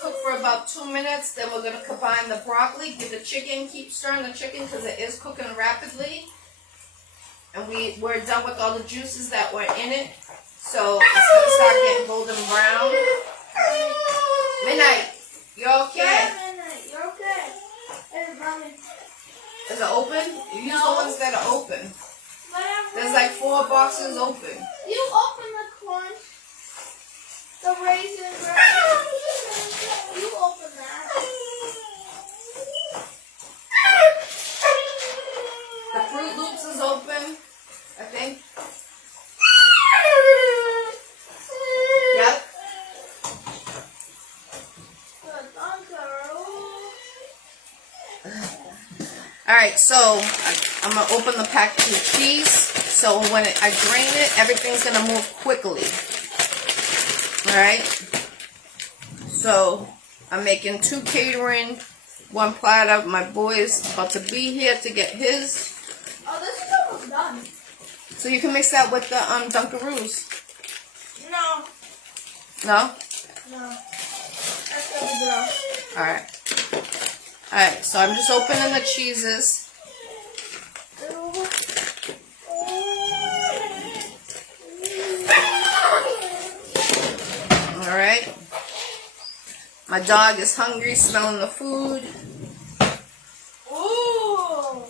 cook for about 2 minutes. Then we're going to combine the broccoli. Get the chicken. Keep stirring the chicken because it is cooking rapidly. And we're done with all the juices that were in it. So it's going to start getting golden brown. Midnight, you okay? Yeah, Midnight, you're okay. Hey, mommy. Is it open? You use the ones that are open. Whatever. There's like 4 boxes open. You open the corn. The raisins. You open that. The Fruit Loops is open, I think. Yep. Good done, girl. Alright, so I'm going to open the package of cheese. So when I drain it, everything's going to move quickly. Alright. So I'm making 2 catering, 1 platter. My boy's about to be here to get his. Oh, this is almost done. So you can mix that with the Dunkaroos. No. No? No. That's gonna be gross. Alright. Alright, so I'm just opening the cheeses. Alright. My dog is hungry, smelling the food. Ooh.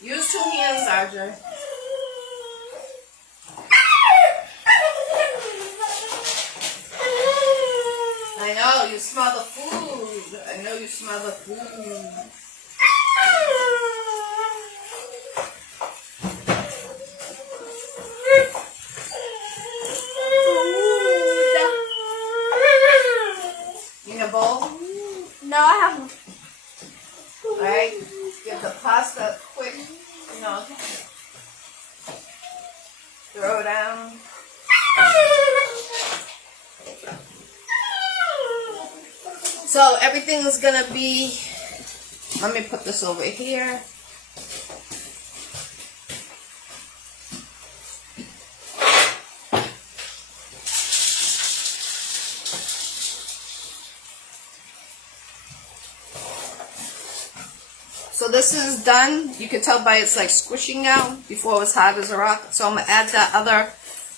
Use 2 hands, Audrey. I know, you smell the food. I know you smell the food. You need a bowl? No, I haven't. Alright, get the pasta quick, throw down. So everything is gonna be, let me put this over here. So this is done. You can tell by it's like squishing now. Before it was hard as a rock. So I'm going to add that other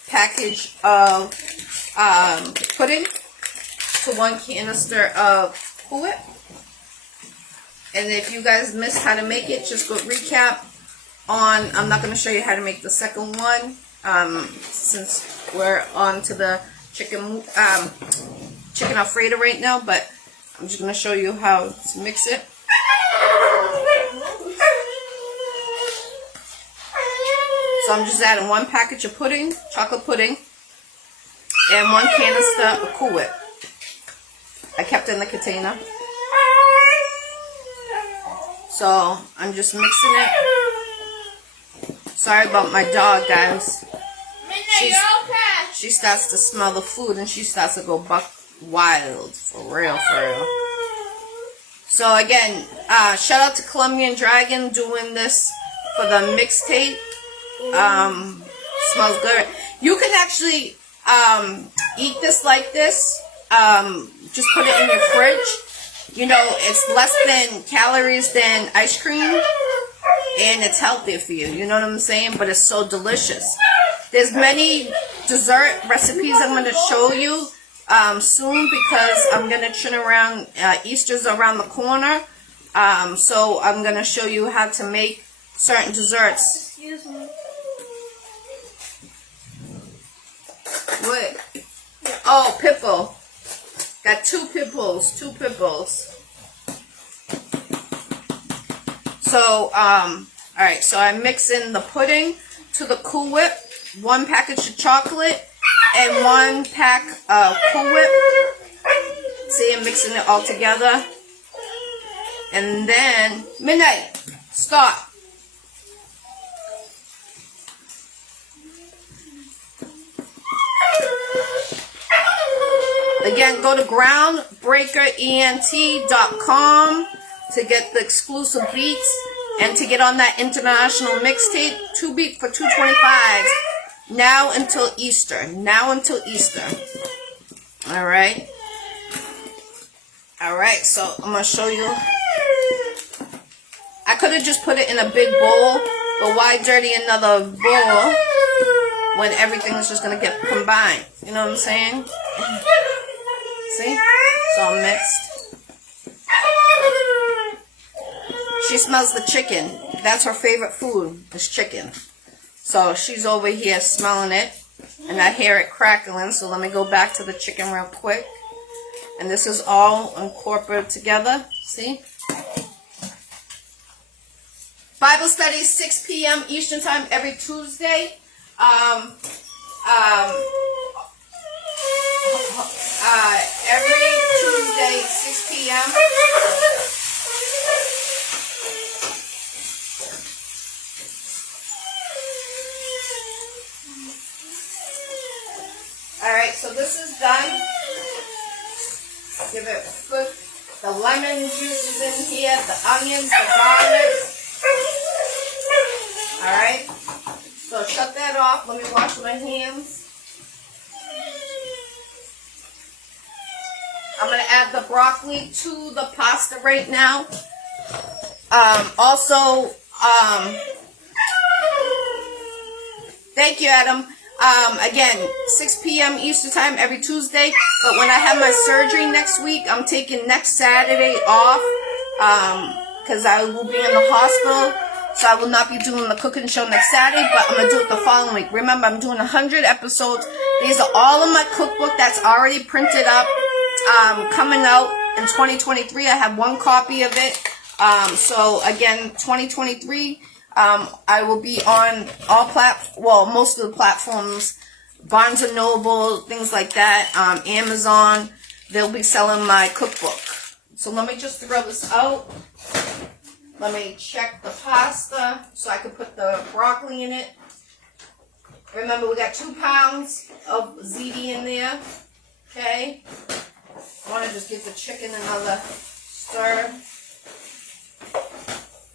package of pudding to 1 canister of Whip. And if you guys missed how to make it, just go recap on. I'm not going to show you how to make the second one since we're on to the chicken Alfredo right now. But I'm just going to show you how to mix it. So I'm just adding 1 package of pudding, chocolate pudding, and 1 canister of Cool Whip. I kept it in the container. So I'm just mixing it. Sorry about my dog, guys. She starts to smell the food and she starts to go buck wild. For real, for real. So again, shout out to Colombian Dragon doing this for the mixtape. Smells good. You can actually eat this like this. Just put it in your fridge. You know, it's less than calories than ice cream, and it's healthier for you. You know what I'm saying? But it's so delicious. There's many dessert recipes I'm going to show you soon because I'm going to turn around. Easter's around the corner, so I'm going to show you how to make certain desserts. Excuse me. What? Oh, Pipple. Got two Pipples. So, alright, so I mix in the pudding to the Cool Whip, 1 package of chocolate, and 1 pack of Cool Whip. See, I'm mixing it all together. And then, Midnight, stop. Again, go to groundbreakerent.com to get the exclusive beats and to get on that international mixtape. 2 beats for $2.25. Now until Easter. Alright. Alright, so I'm going to show you. I could have just put it in a big bowl, but why dirty another bowl when everything is just going to get combined? You know what I'm saying? See? It's all mixed. She smells the chicken. That's her favorite food, is chicken. So she's over here smelling it, and I hear it crackling, so let me go back to the chicken real quick. And this is all incorporated together. See? Bible study, 6 p.m. Eastern Time every Tuesday. Every Tuesday, 6 p.m. Alright, so this is done. Give it good. The lemon juice is in here, the onions, the garlic. Alright, so shut that off. Let me wash my hands. I'm going to add the broccoli to the pasta right now. Thank you, Adam. Again, 6 p.m. Eastern Time every Tuesday. But when I have my surgery next week, I'm taking next Saturday off because I will be in the hospital. So I will not be doing the cooking show next Saturday, but I'm going to do it the following week. Remember, I'm doing 100 episodes. These are all in my cookbook that's already printed up, coming out in 2023. I have 1 copy of it. So again, 2023, I will be on all most of the platforms, Barnes & Noble, things like that, Amazon. They'll be selling my cookbook. So let me just throw this out. Let me check the pasta so I can put the broccoli in it. Remember, we got 2 pounds of ziti in there. Okay. I want to just give the chicken another stir.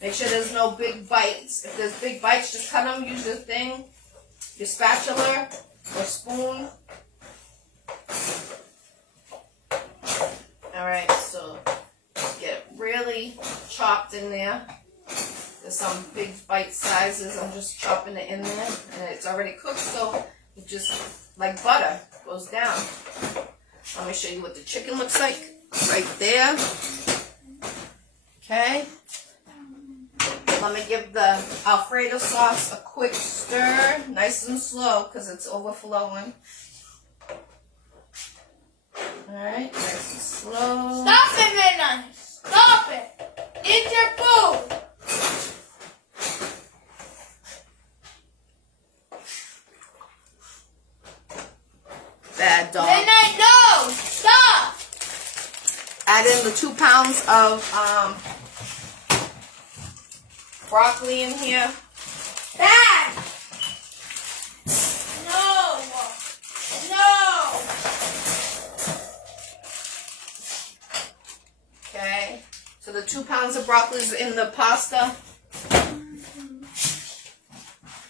Make sure there's no big bites. If there's big bites, just cut them. Use your thing, your spatula or spoon. Alright, so get really chopped in there. There's some big bite sizes. I'm just chopping it in there. And it's already cooked, so it just, like butter, goes down. Let me show you what the chicken looks like. Right there. Okay. Let me give the Alfredo sauce a quick stir. Nice and slow, because it's overflowing. Alright, nice and slow. Stop it, Midnight! Stop it! Eat your food! Bad dog. Midnight, no! Stop! Add in the 2 pounds of broccoli in here. Bad! No! No! Okay. So the 2 pounds of broccoli is in the pasta.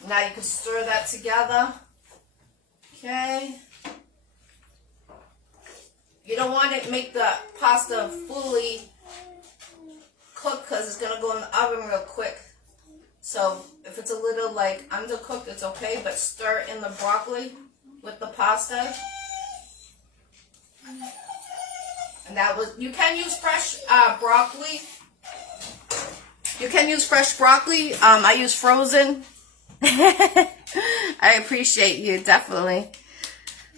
Now you can stir that together. Okay. You don't want to make the pasta fully cooked because it's going to go in the oven real quick. So if it's a little like undercooked, it's okay, but stir in the broccoli with the pasta. And that was, you can use fresh broccoli. You can use fresh broccoli. I use frozen. I appreciate you, definitely.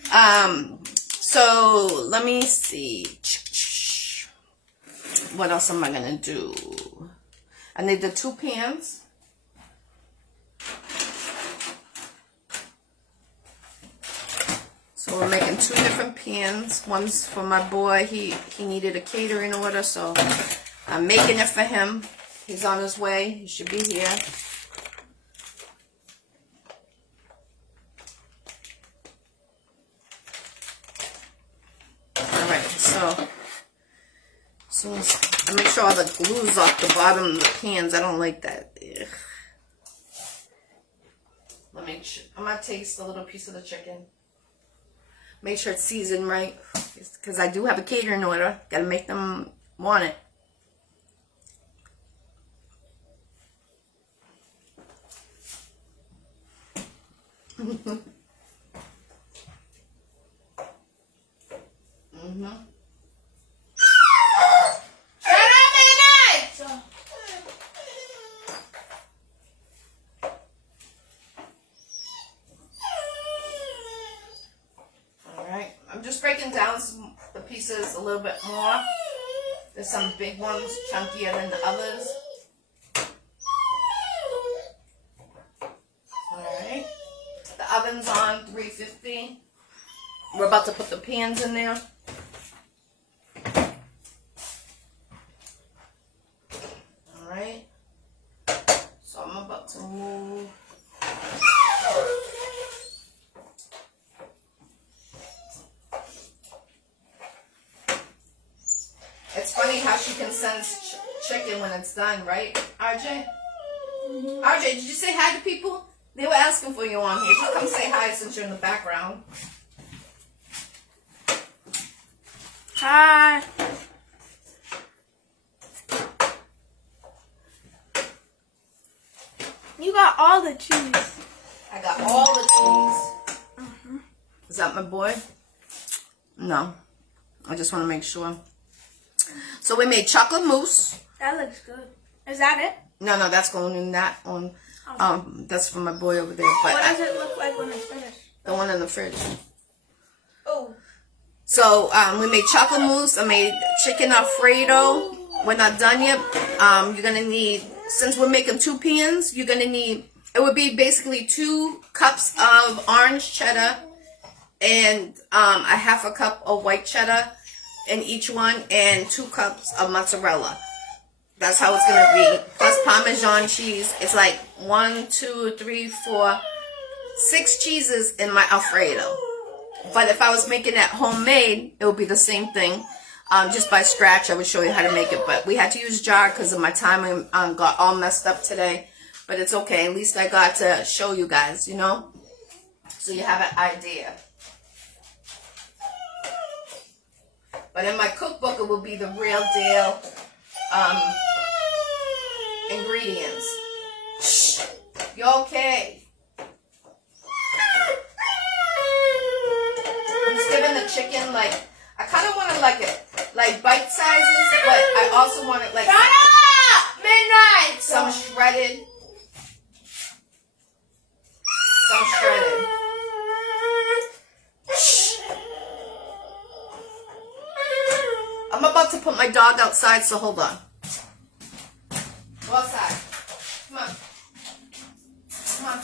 So let me see. What else am I gonna do? I need the 2 pans. So we're making 2 different pans. One's for my boy. He needed a catering order, so I'm making it for him. He's on his way. He should be here. Alright, so I make sure all the glue's off the bottom of the pans. I don't like that. Ugh. I'm gonna taste a little piece of the chicken. Make sure it's seasoned right, because I do have a catering order. Gotta make them want it. I'm just breaking down the pieces a little bit more. There's some big ones, chunkier than the others. Alright. The oven's on 350. We're about to put the pans in there. Alright. So I'm about to move. It's funny how she can sense chicken when it's done, right, RJ? Mm-hmm. RJ, did you say hi to people? They were asking for you on here. Just come say hi since you're in the background. Hi. You got all the cheese. I got all the cheese. Mm-hmm. Is that my boy? No. I just want to make sure. So we made chocolate mousse. That looks good. Is that it? No, that's going in that one. That's for my boy over there. But what does it look like when it's finished? The one in the fridge. Oh. So we made chocolate mousse. I made chicken Alfredo. We're not done yet. You're gonna need, since we're making 2 pans, you're gonna need, it would be basically 2 cups of orange cheddar and a half a cup of white cheddar in each one, and 2 cups of mozzarella. That's how it's gonna be. Plus Parmesan cheese. It's like 1, 2, 3, 4, 6 cheeses in my Alfredo. But if I was making it homemade, it would be the same thing. Just by scratch, I would show you how to make it. But we had to use jar because of my timing got all messed up today. But it's okay. At least I got to show you guys, you know? So you have an idea. But in my cookbook, it will be the real deal ingredients. Shh. You okay? I'm just giving the chicken, like, I kind of want it like bite sizes, but I also want it like midnight. Some shredded. Some shredded. Shh. I'm about to put my dog outside, so hold on. Go outside. Come on. Come on.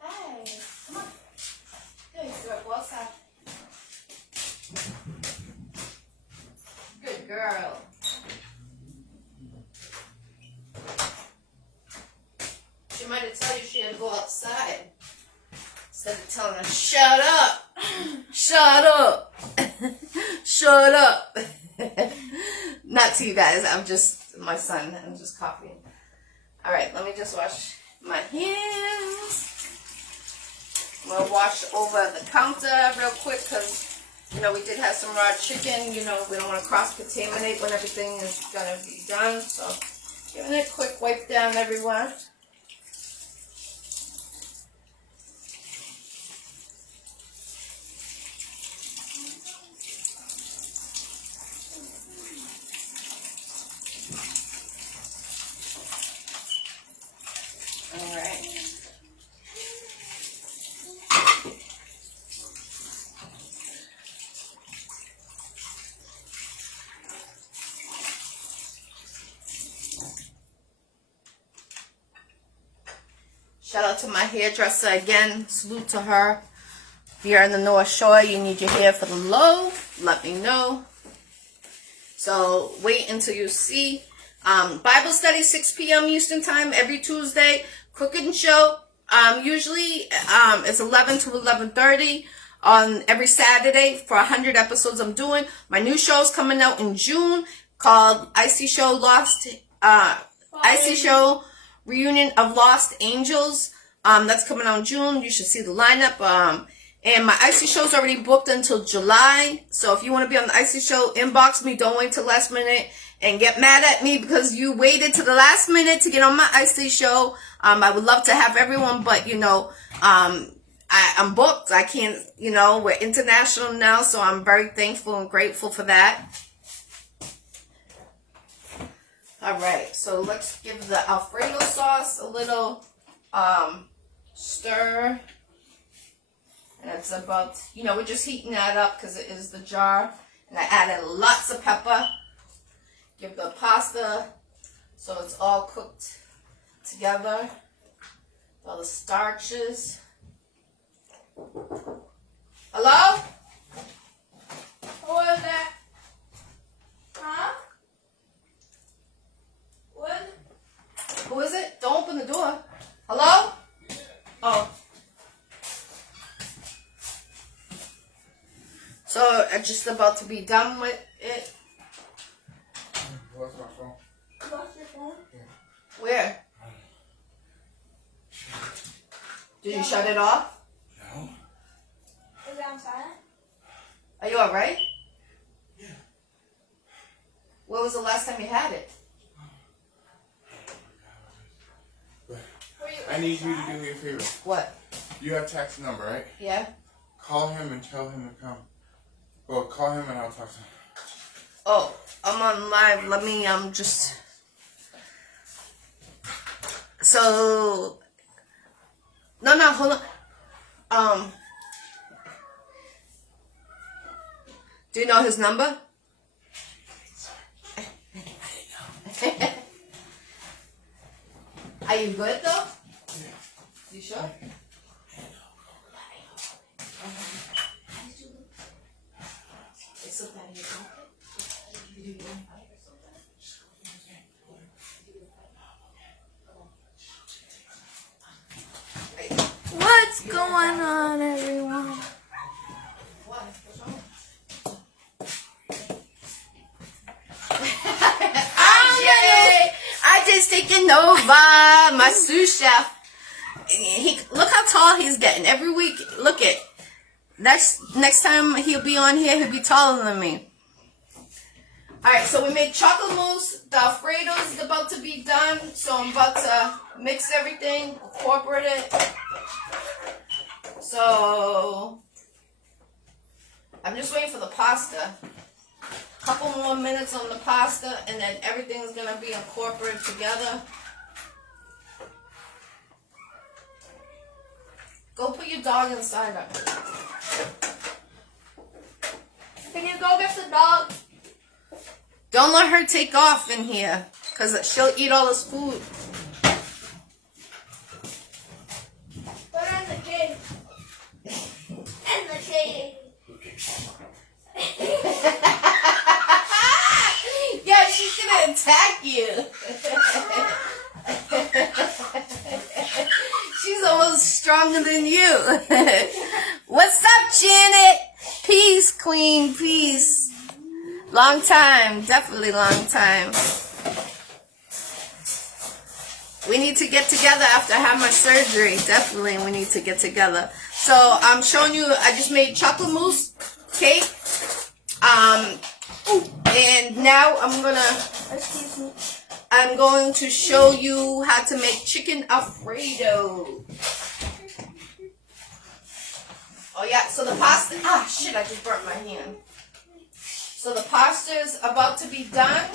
Hey, come on. Good girl. Go outside. Good girl. She might have told you she had to go outside. Instead of telling her, shut up. Shut up. Shut up. Not to you guys. I'm just my son. I'm just copying. Alright, let me just wash my hands. We'll wash over the counter real quick because, you know, we did have some raw chicken. You know, we don't want to cross-contaminate when everything is going to be done. So, giving it a quick wipe down, everyone. Shout out to my hairdresser again. Salute to her. If you're in the North Shore, you need your hair for the low, let me know. So wait until you see. Bible study 6 p.m. Eastern time every Tuesday. Cooking show. Usually it's 11 to 11:30 on every Saturday for 100 episodes I'm doing. My new show's coming out in June called Iccy Showw Iccy Showw Reunion of Lost Angels. That's coming out in June. You should see the lineup. And my Iccy Show's already booked until July. So if you want to be on the Iccy Showw, inbox me. Don't wait till last minute and get mad at me because you waited to the last minute to get on my Iccy Showw. I would love to have everyone, but you know, I'm booked. I can't, you know, we're international now, so I'm very thankful and grateful for that. All right, so let's give the Alfredo sauce a little stir. And it's about, you know, we're just heating that up because it is the jar. And I added lots of pepper. Give the pasta so it's all cooked together. All the starches. Hello? Who is that? Huh? What? Who is it? Don't open the door. Hello? Oh. So I'm just about to be done with it. What's my phone? What's your phone? Yeah. Where? Did you shut it off? No. Is it outside? Are you alright? Yeah. When was the last time you had it? But Were you I need you to outside? do me a favor. What? You have Tax's number, right? Yeah? Call him and tell him to come. Well, call him and I'll talk to him. Oh, I'm on live. Let me just. So. No, hold on. Do you know his number? Are you good though? Yeah. You sure? It's so bad you don't. What's going on, everyone? What? What's wrong? I just taking over my sous chef. Look how tall he's getting every week. Look at next time he'll be on here, he'll be taller than me. All right, so we made chocolate mousse. The Alfredo is about to be done, so I'm about to mix everything, incorporate it. So I'm just waiting for the pasta. Couple more minutes on the pasta, and then everything's gonna be incorporated together. Go put your dog inside her. Can you go get the dog? Don't let her take off in here, because she'll eat all this food. Put her in the cage. In the cage. Yeah, she's gonna attack you. She's almost stronger than you. What's up, Janet? Peace, queen, peace. Long time, definitely long time. We need to get together after I have my surgery. Definitely, we need to get together. So I'm showing you, I just made chocolate mousse cake. And now I'm going to show you how to make chicken Alfredo. Oh yeah, so the pasta, shit, I just burnt my hand. So the pasta is about to be done.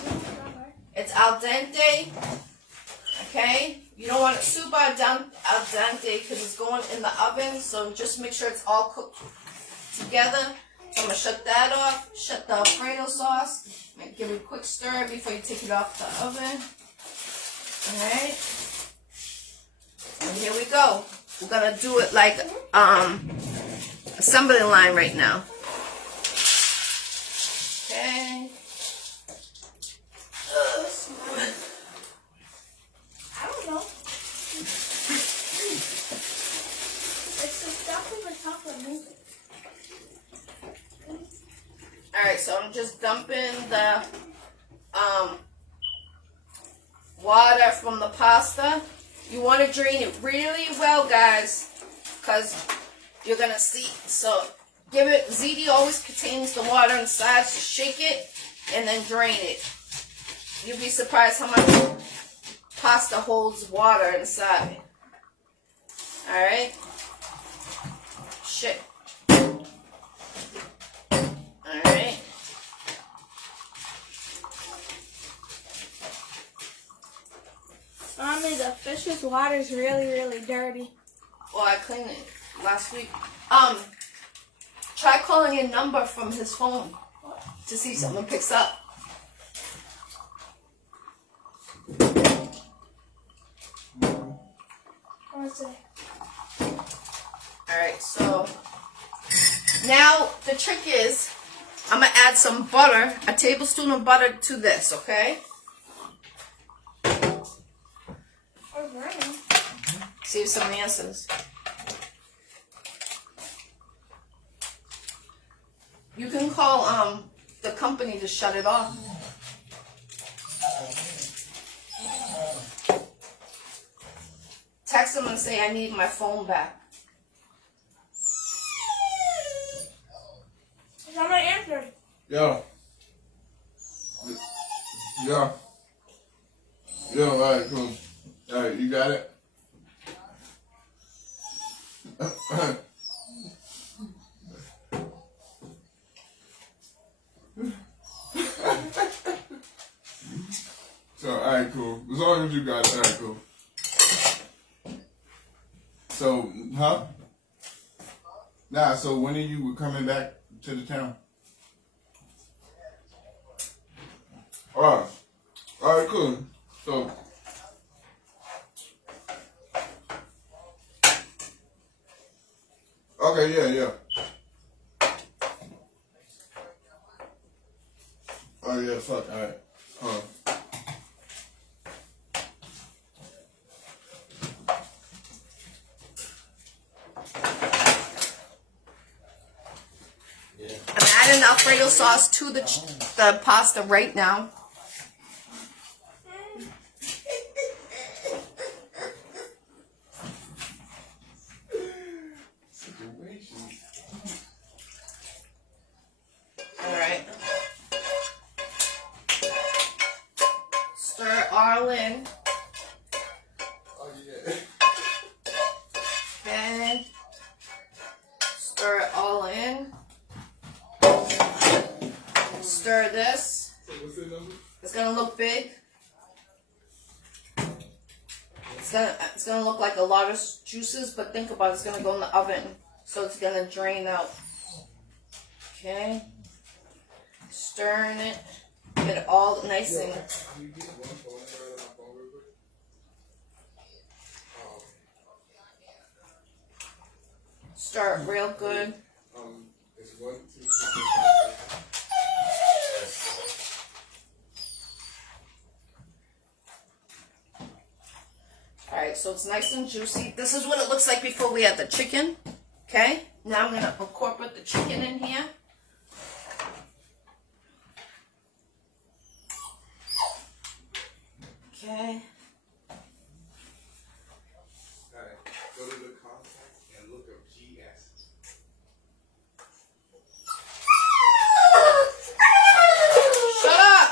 It's al dente. Okay? You don't want it super al dente because it's going in the oven. So just make sure it's all cooked together. So I'm going to shut that off. Shut the Alfredo sauce. Give it a quick stir before you take it off the oven. Alright? And here we go. We're gonna do it like assembly line right now. Okay. I don't know. It's the stuff in the chocolate movie. Alright, so I'm just dumping the water from the pasta. You want to drain it really well, guys, because you're going to see. So give it, ziti always contains the water inside, so shake it and then drain it. You'll be surprised how much pasta holds water inside. Alright? Shake. Alright. Mommy, the fish's water is really, really dirty. Well, I cleaned it last week. Try calling a number from his phone to see if someone picks up. What's it? Alright, so now the trick is I'm going to add some butter, a tablespoon of butter to this, okay? Or running. See if someone answers. You can call the company to shut it off. Text them and say I need my phone back. Someone answered. Yeah. Yeah. Yeah, alright, cool. Alright, you got it? So, alright, cool. As long as you got it, alright, cool. So, huh? Nah, so when are you coming back to the town? Alright. Alright, cool. So, okay, yeah. Oh, yeah, fuck, alright. I'm adding Alfredo sauce to the pasta right now. Alright. Stir it all in. Oh, yeah. Okay. Stir it all in. Stir this. What's the number? It's gonna look big. It's gonna look like a lot of juices, but think about it, it's gonna go in the oven, so it's gonna drain out. Okay. Stirring it. Get it all nice and. Stir it real good. It's 1, 2, 3, 4. Alright, so it's nice and juicy. This is what it looks like before we add the chicken. Okay? Now I'm going to incorporate the chicken in here. Okay. Alright, go to the contact and look up GS. Shut up!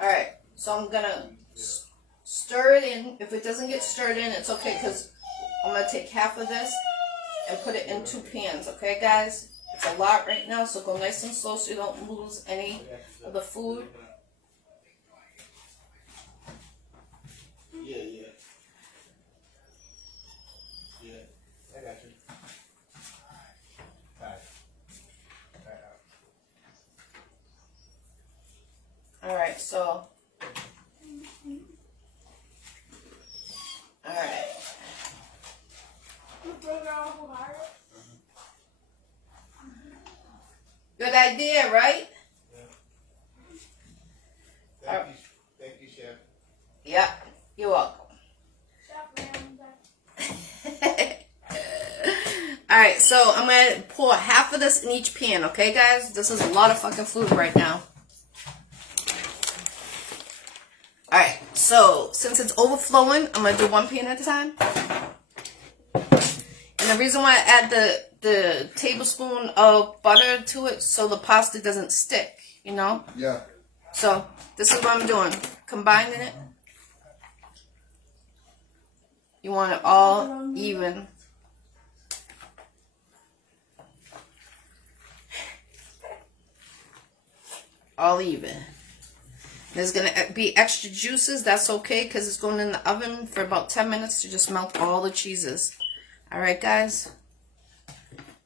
Alright, so I'm gonna stir it in. If it doesn't get stirred in, it's okay, because I'm gonna take half of this and put it in 2 pans, okay guys? It's a lot right now, so go nice and slow so you don't lose any of the food. Yeah. Yeah, I got you. Alright. so. Alright. Good idea, right? Thank you, Chef. Yep, you're welcome. Alright, so I'm going to pour half of this in each pan, okay, guys? This is a lot of fucking food right now. Alright, so since it's overflowing, I'm going to do one pan at a time. And the reason why I add the tablespoon of butter to it, so the pasta doesn't stick, you know? Yeah. So, this is what I'm doing. Combining it. You want it all even. All even. There's going to be extra juices. That's okay because it's going in the oven for about 10 minutes to just melt all the cheeses. Alright, guys.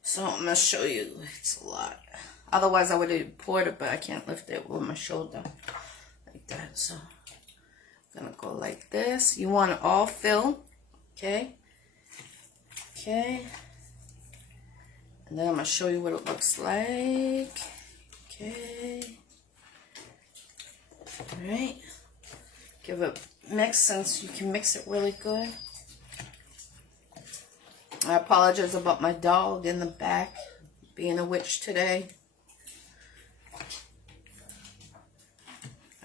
So, I'm going to show you. It's a lot. Otherwise, I would have poured it, but I can't lift it with my shoulder. Like that. So, I'm going to go like this. You want it all filled. Okay. Okay. And then I'm going to show you what it looks like. Okay. Alright. Give it a mix since you can mix it really good. I apologize about my dog in the back being a witch today.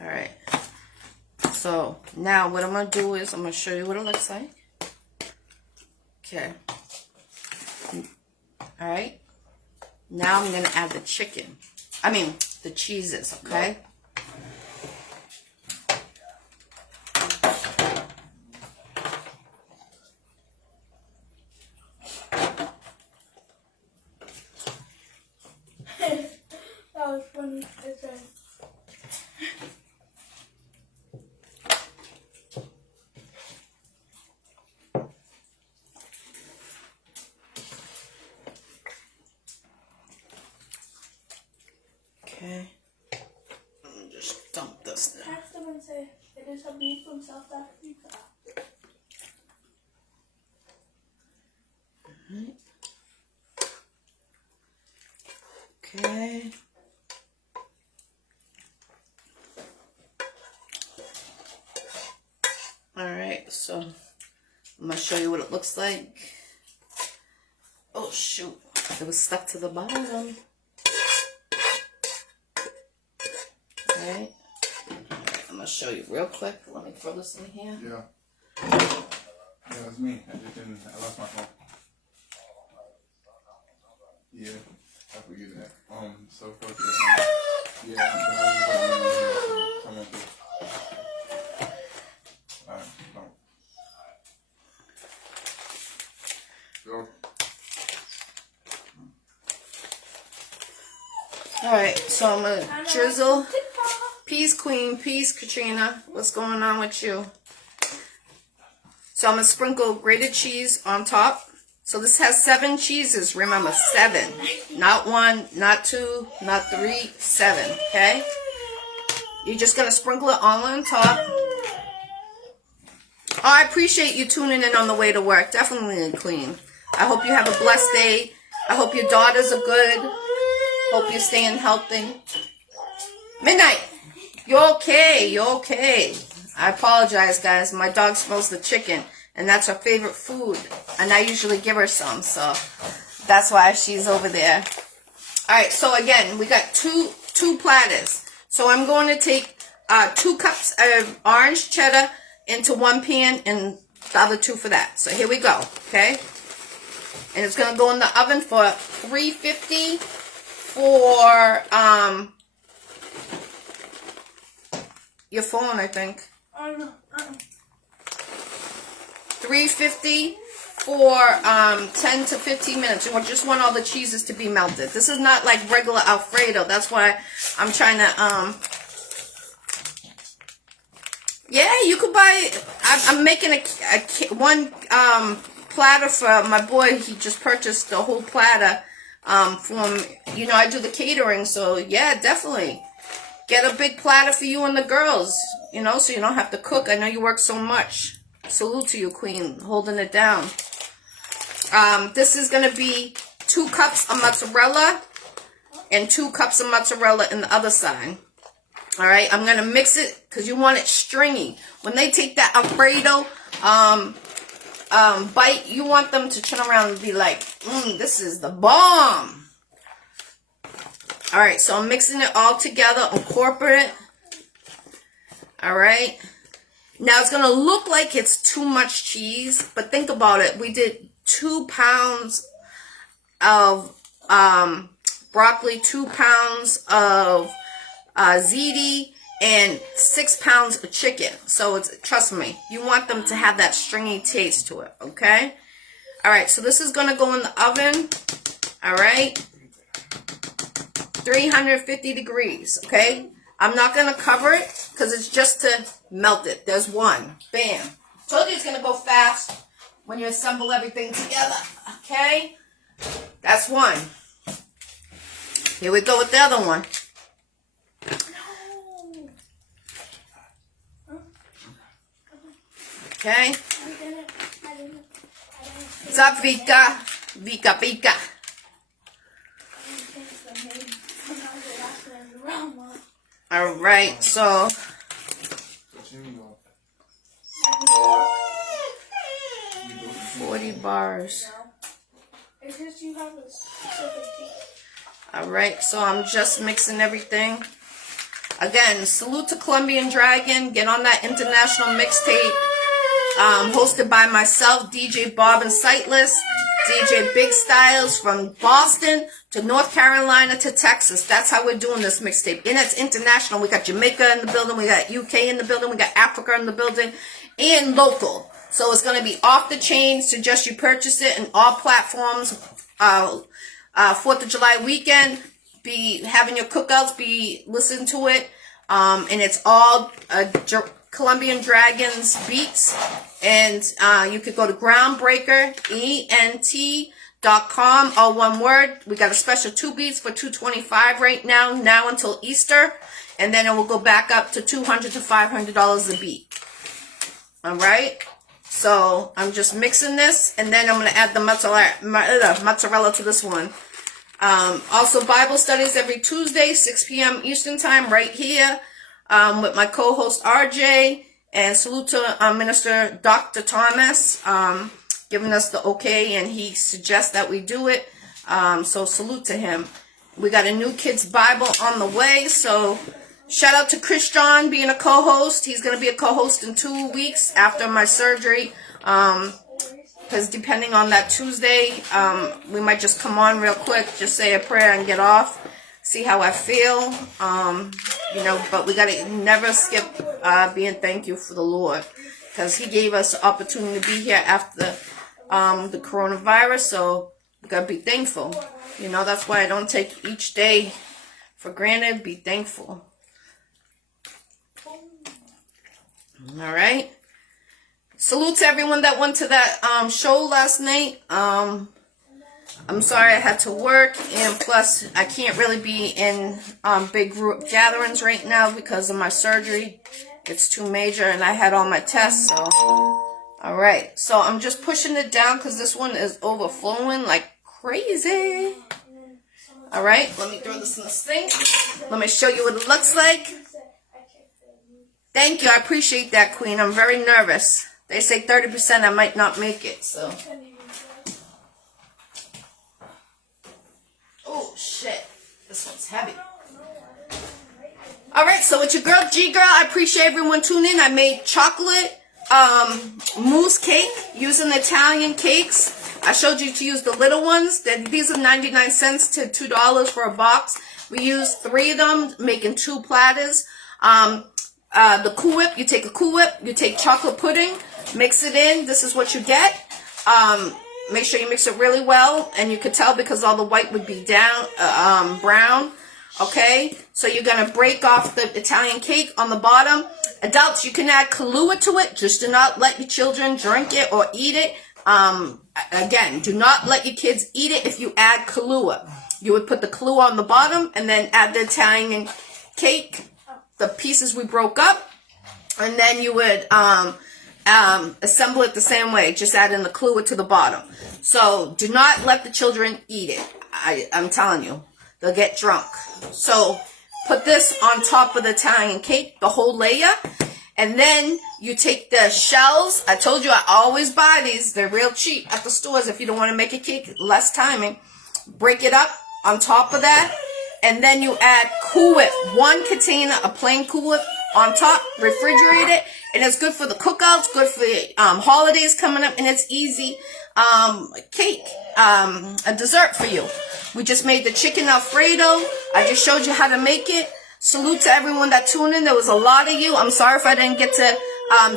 Alright. So, now what I'm going to do is I'm going to show you what it looks like. Okay. Alright. Now I'm going to add the chicken. I mean, the cheeses, okay? That was funny. Okay. Let me just dump this now. Ask them and say, it is a beef from South Africa. Okay. Alright, so I'm going to show you what it looks like. Oh shoot, it was stuck to the bottom. Alright, I'm going to show you real quick. Let me throw this in here. Yeah. Yeah, it's me. I lost my phone. Yeah, I forget that. So fuck it. Yeah, I'm coming through. Alright, go. Alright, so I'm going to drizzle. Peace, Queen. Peace, Katrina. What's going on with you? So I'm going to sprinkle grated cheese on top. So this has 7 cheeses. Remember, 7. Not 1, not 2, not 3, 7. Okay? You're just going to sprinkle it all on top. Oh, I appreciate you tuning in on the way to work. Definitely, Queen. I hope you have a blessed day. I hope your daughters are good. Hope you're staying healthy. Midnight. You're okay. You're okay. I apologize, guys. My dog smells the chicken, and that's her favorite food. And I usually give her some, so that's why she's over there. All right, so again, we got two platters. So I'm going to take 2 cups of orange cheddar into one pan and the other 2 for that. So here we go, okay? And it's going to go in the oven for 350 for your phone, I think. 350 for 10 to 15 minutes. You just want all the cheeses to be melted. This is not like regular Alfredo. That's why I'm trying to yeah, you could buy. I'm making one platter for my boy. He just purchased the whole platter from, you know, I do the catering, so yeah, definitely. get a big platter for you and the girls, you know, so you don't have to cook. I know you work so much. Salute to you, queen, holding it down. This is going to be 2 cups of mozzarella and 2 cups of mozzarella in the other side. All right, I'm going to mix it because you want it stringy. When they take that Alfredo bite, you want them to turn around and be like, this is the bomb. All right, so I'm mixing it all together, incorporate it. All right. Now, it's going to look like it's too much cheese, but think about it. We did 2 pounds of broccoli, 2 pounds of ziti, and 6 pounds of chicken. So, trust me, you want them to have that stringy taste to it, okay? All right, so this is going to go in the oven, all right? 350 degrees, okay? I'm not going to cover it because it's just to melt it. There's one. Bam. Told you it's going to go fast when you assemble everything together, okay? That's one. Here we go with the other one. Okay? What's up, Vika? Vika. All right, so 40 bars. All right, so I'm just mixing everything. Again, salute to Colombian Dragon. Get on that international mixtape. Hosted by myself, DJ Bob and Sightless, DJ Big Styles from Boston to North Carolina to Texas. That's how we're doing this mixtape. And it's international. We got Jamaica in the building. We got UK in the building. We got Africa in the building. And local. So it's going to be off the chain. Suggest you purchase it in all platforms. 4th of July weekend. Be having your cookouts. Be listening to it. And it's all Colombian Dragons beats. And you could go to Groundbreaker, ENT.com, all one word. We got a special 2 beats for $225 right now until Easter. And then it will go back up to $200 to $500 a beat. All right. So I'm just mixing this. And then I'm going to add the mozzarella to this one. Also, Bible studies every Tuesday, 6 p.m. Eastern time, right here. With my co-host RJ, and salute to Minister Dr. Thomas, giving us the okay, and he suggests that we do it. So salute to him. We got a new kids Bible on the way, so shout out to Chris John being a co-host. He's going to be a co-host in 2 weeks after my surgery, because depending on that Tuesday, we might just come on real quick, just say a prayer and get off. See how I feel, you know, but we got to never skip being thank you for the Lord, because he gave us the opportunity to be here after the coronavirus, so we got to be thankful. You know, that's why I don't take each day for granted. Be thankful. All right. Salute to everyone that went to that show last night. I'm sorry I had to work, and plus I can't really be in big group gatherings right now because of my surgery. It's too major, and I had all my tests, so. All right, so I'm just pushing it down because this one is overflowing like crazy. All right, let me throw this in the sink. Let me show you what it looks like. Thank you, I appreciate that, Queen. I'm very nervous. They say 30% I might not make it, so. Oh, shit. This one's heavy. All right, so it's your girl, Ggirl. I appreciate everyone tuning in. I made chocolate mousse cake using Italian cakes. I showed you to use the little ones. These are 99 cents to $2 for a box. We used 3 of them, making 2 platters. The Cool Whip, you take a Cool Whip, you take chocolate pudding, mix it in. This is what you get. Make sure you mix it really well, and you could tell because all the white would be down brown. Okay, so you're gonna break off the Italian cake on the bottom. Adults, you can add Kahlua to it. Just do not let your children drink it or eat it. Again, do not let your kids eat it if you add Kahlua. You would put the Kahlua on the bottom and then add the Italian cake the pieces we broke up, and then you would assemble it the same way, just adding the fluid to the bottom. So do not let the children eat it. I'm telling you, they'll get drunk. So put this on top of the Italian cake, the whole layer, and then you take the shells. I told you I always buy these. They're real cheap at the stores if you don't want to make a cake, less timing. Break it up on top of that, and then you add Cool Whip, 1 container of plain Cool Whip on top, refrigerate it, and it's good for the cookouts, good for holidays coming up, and it's easy cake, a dessert for you. We just made the chicken Alfredo. I just showed you how to make it. Salute to everyone that tuned in. There was a lot of you. I'm sorry if I didn't get to,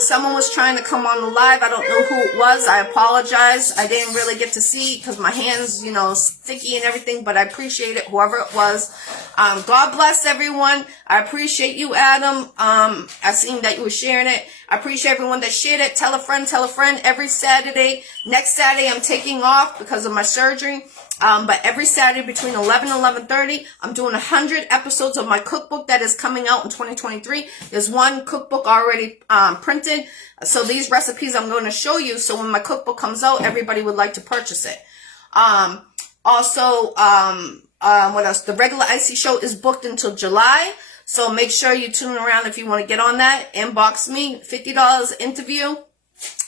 someone was trying to come on the live. I don't know who it was. I apologize. I didn't really get to see because my hands, you know, sticky and everything, but I appreciate it, whoever it was. God bless everyone. I appreciate you, Adam. I seen that you were sharing it. I appreciate everyone that shared it. Tell a friend every Saturday. Next Saturday, I'm taking off because of my surgery. But every Saturday between 11 and 11:30, I'm doing 100 episodes of my cookbook that is coming out in 2023. There's one cookbook already printed. So these recipes I'm going to show you. So when my cookbook comes out, everybody would like to purchase it. Also, what else? The regular Iccy Show is booked until July. So make sure you tune around if you want to get on that. Inbox me, $50 interview.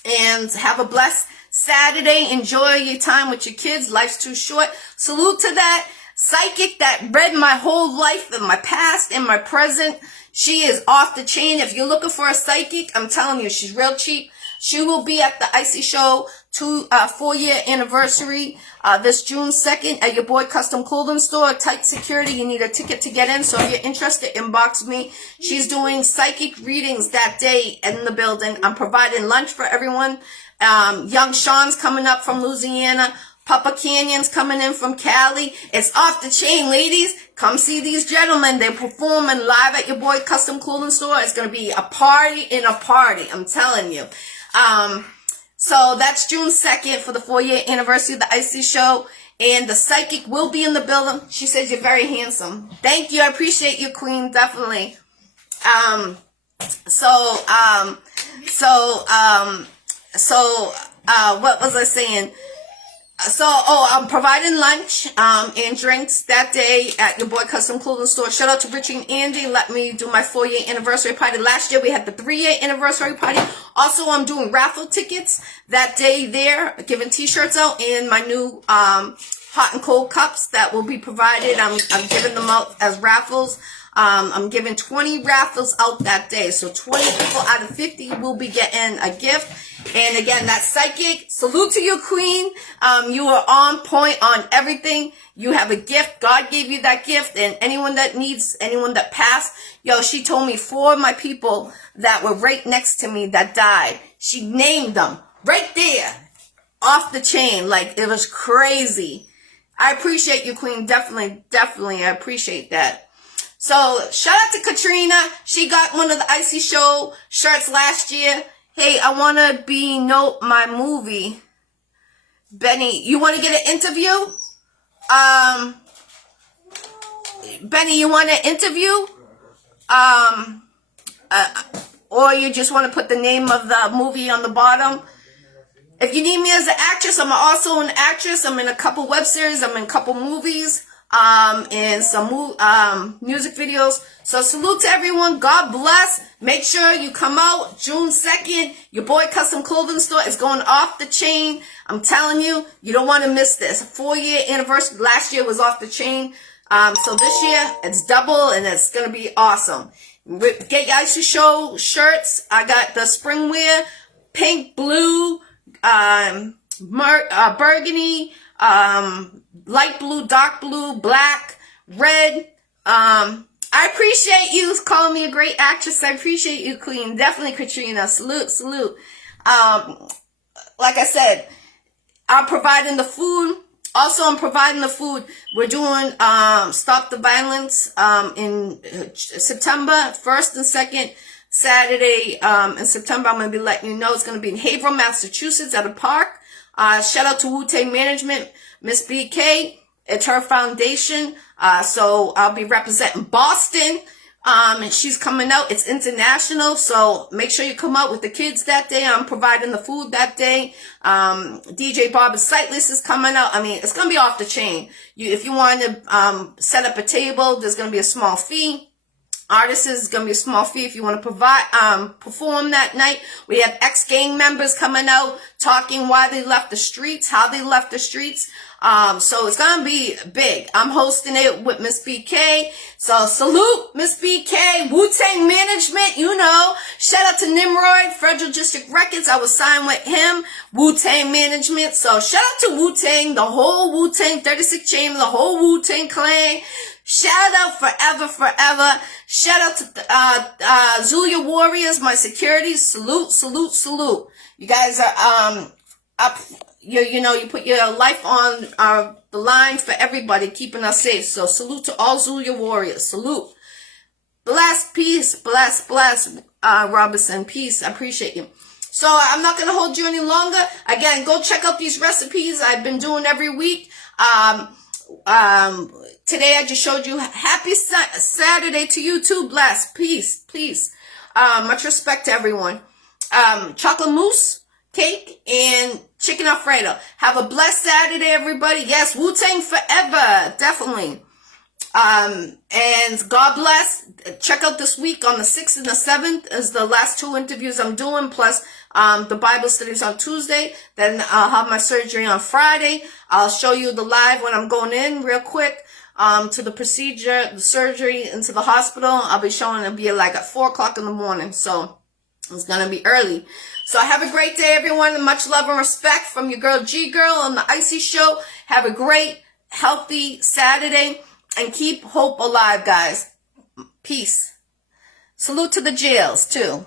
And have a blessed Saturday. Enjoy your time with your kids. Life's too short. Salute to that psychic that read my whole life and my past and my present. She is off the chain. If you're looking for a psychic, I'm telling you, she's real cheap. She will be at the Iccy Showw 4-year anniversary this June 2nd at your boy Custom Clothing Store. Tight security. You need a ticket to get in. So if you're interested, inbox me. She's doing psychic readings that day in the building. I'm providing lunch for everyone. Young Sean's coming up from Louisiana. Papa Canyon's coming in from Cali. It's off the chain, ladies. Come see these gentlemen. They're performing live at your boy Custom Clothing Store. It's going to be a party in a party. I'm telling you. So that's June 2nd for the 4-year anniversary of the Iccy Showw. And the psychic will be in the building. She says you're very handsome. Thank you. I appreciate you, Queen. Definitely. What was I saying? I'm providing lunch, and drinks that day at your boy Custom Clothing Store. Shout out to Richie and Andy. Let me do my 4-year anniversary party. Last year we had the 3-year anniversary party. Also, I'm doing raffle tickets that day there, giving t-shirts out and my new, hot and cold cups that will be provided. I'm giving them out as raffles. I'm giving 20 raffles out that day. So 20 people out of 50 will be getting a gift. And again, that psychic, salute to you, Queen. You are on point on everything. You have a gift. God gave you that gift. And anyone that needs, anyone that passed, she told me 4 of my people that were right next to me that died. She named them right there off the chain. Like, it was crazy. I appreciate you, Queen. Definitely. I appreciate that. So, shout out to Katrina. She got one of the Iccy Showw shirts last year. Hey, I want to my movie. Benny, you want to get an interview? Benny, you want an interview? Or you just want to put the name of the movie on the bottom? If you need me as an actress, I'm also an actress. I'm in a couple web series. I'm in a couple movies. And some music videos. So salute to everyone. God bless. Make sure you come out June 2nd. Your boy Custom Clothing Store is going off the chain. I'm telling you, you don't want to miss this. 4-year anniversary. Last year was off the chain. So this year it's double and it's going to be awesome. Get your Iccy Showw shirts. I got the spring wear, pink, blue, burgundy, light blue, dark blue, black, red. I appreciate you calling me a great actress. I appreciate you, Queen. Definitely, Katrina. Salute. Like I said, I'm providing the food. Also, I'm providing the food. We're doing Stop the Violence in September 1st and 2nd. Saturday in September. I'm going to be letting you know. It's going to be in Haverhill, Massachusetts at a park. Shout out to Wu-Tang Management. Miss BK, it's her foundation. So I'll be representing Boston And she's coming out. It's international, so make sure you come out with the kids that day. I'm providing the food that day. DJ Barbara Sightless is coming out. I mean, it's gonna be off the chain. If you want to set up a table, there's gonna be a small fee. Artists is gonna be a small fee if you want to perform that night. We have ex-gang members coming out talking why they left the streets, how they left the streets. So it's gonna be big. I'm hosting it with Miss BK. So salute Miss BK, Wu-Tang Management, you know. Shout out to Nimrod, Federal District Records. I was signed with him, Wu-Tang Management. So shout out to Wu-Tang, the whole Wu-Tang, 36 Chamber, the whole Wu-Tang clan. Shout out forever, forever. Shout out to Zulia Warriors, my security. Salute, salute, salute. You guys are up. You know, you put your life on the line for everybody, keeping us safe. So salute to all Zulia Warriors. Salute. Bless, peace, bless, Robinson, peace. I appreciate you. So I'm not going to hold you any longer. Again, go check out these recipes I've been doing every week. Today I just showed you happy Saturday to you too. Bless, peace, peace. Much respect to everyone. Chocolate mousse, cake, and chicken Alfredo. Have a blessed Saturday, everybody. Yes, Wu-Tang forever. Definitely. And God bless. Check out this week on the 6th and the 7th is the last 2 interviews I'm doing, plus the Bible studies on Tuesday. Then I'll have my surgery on Friday. I'll show you the live when I'm going in real quick to the procedure, the surgery, into the hospital. I'll be showing it'll be like at 4 o'clock in the morning. So it's going to be early. So have a great day, everyone, and much love and respect from your girl Ggirl on the Iccy Showw. Have a great, healthy Saturday, and keep hope alive, guys. Peace. Salute to the jails, too.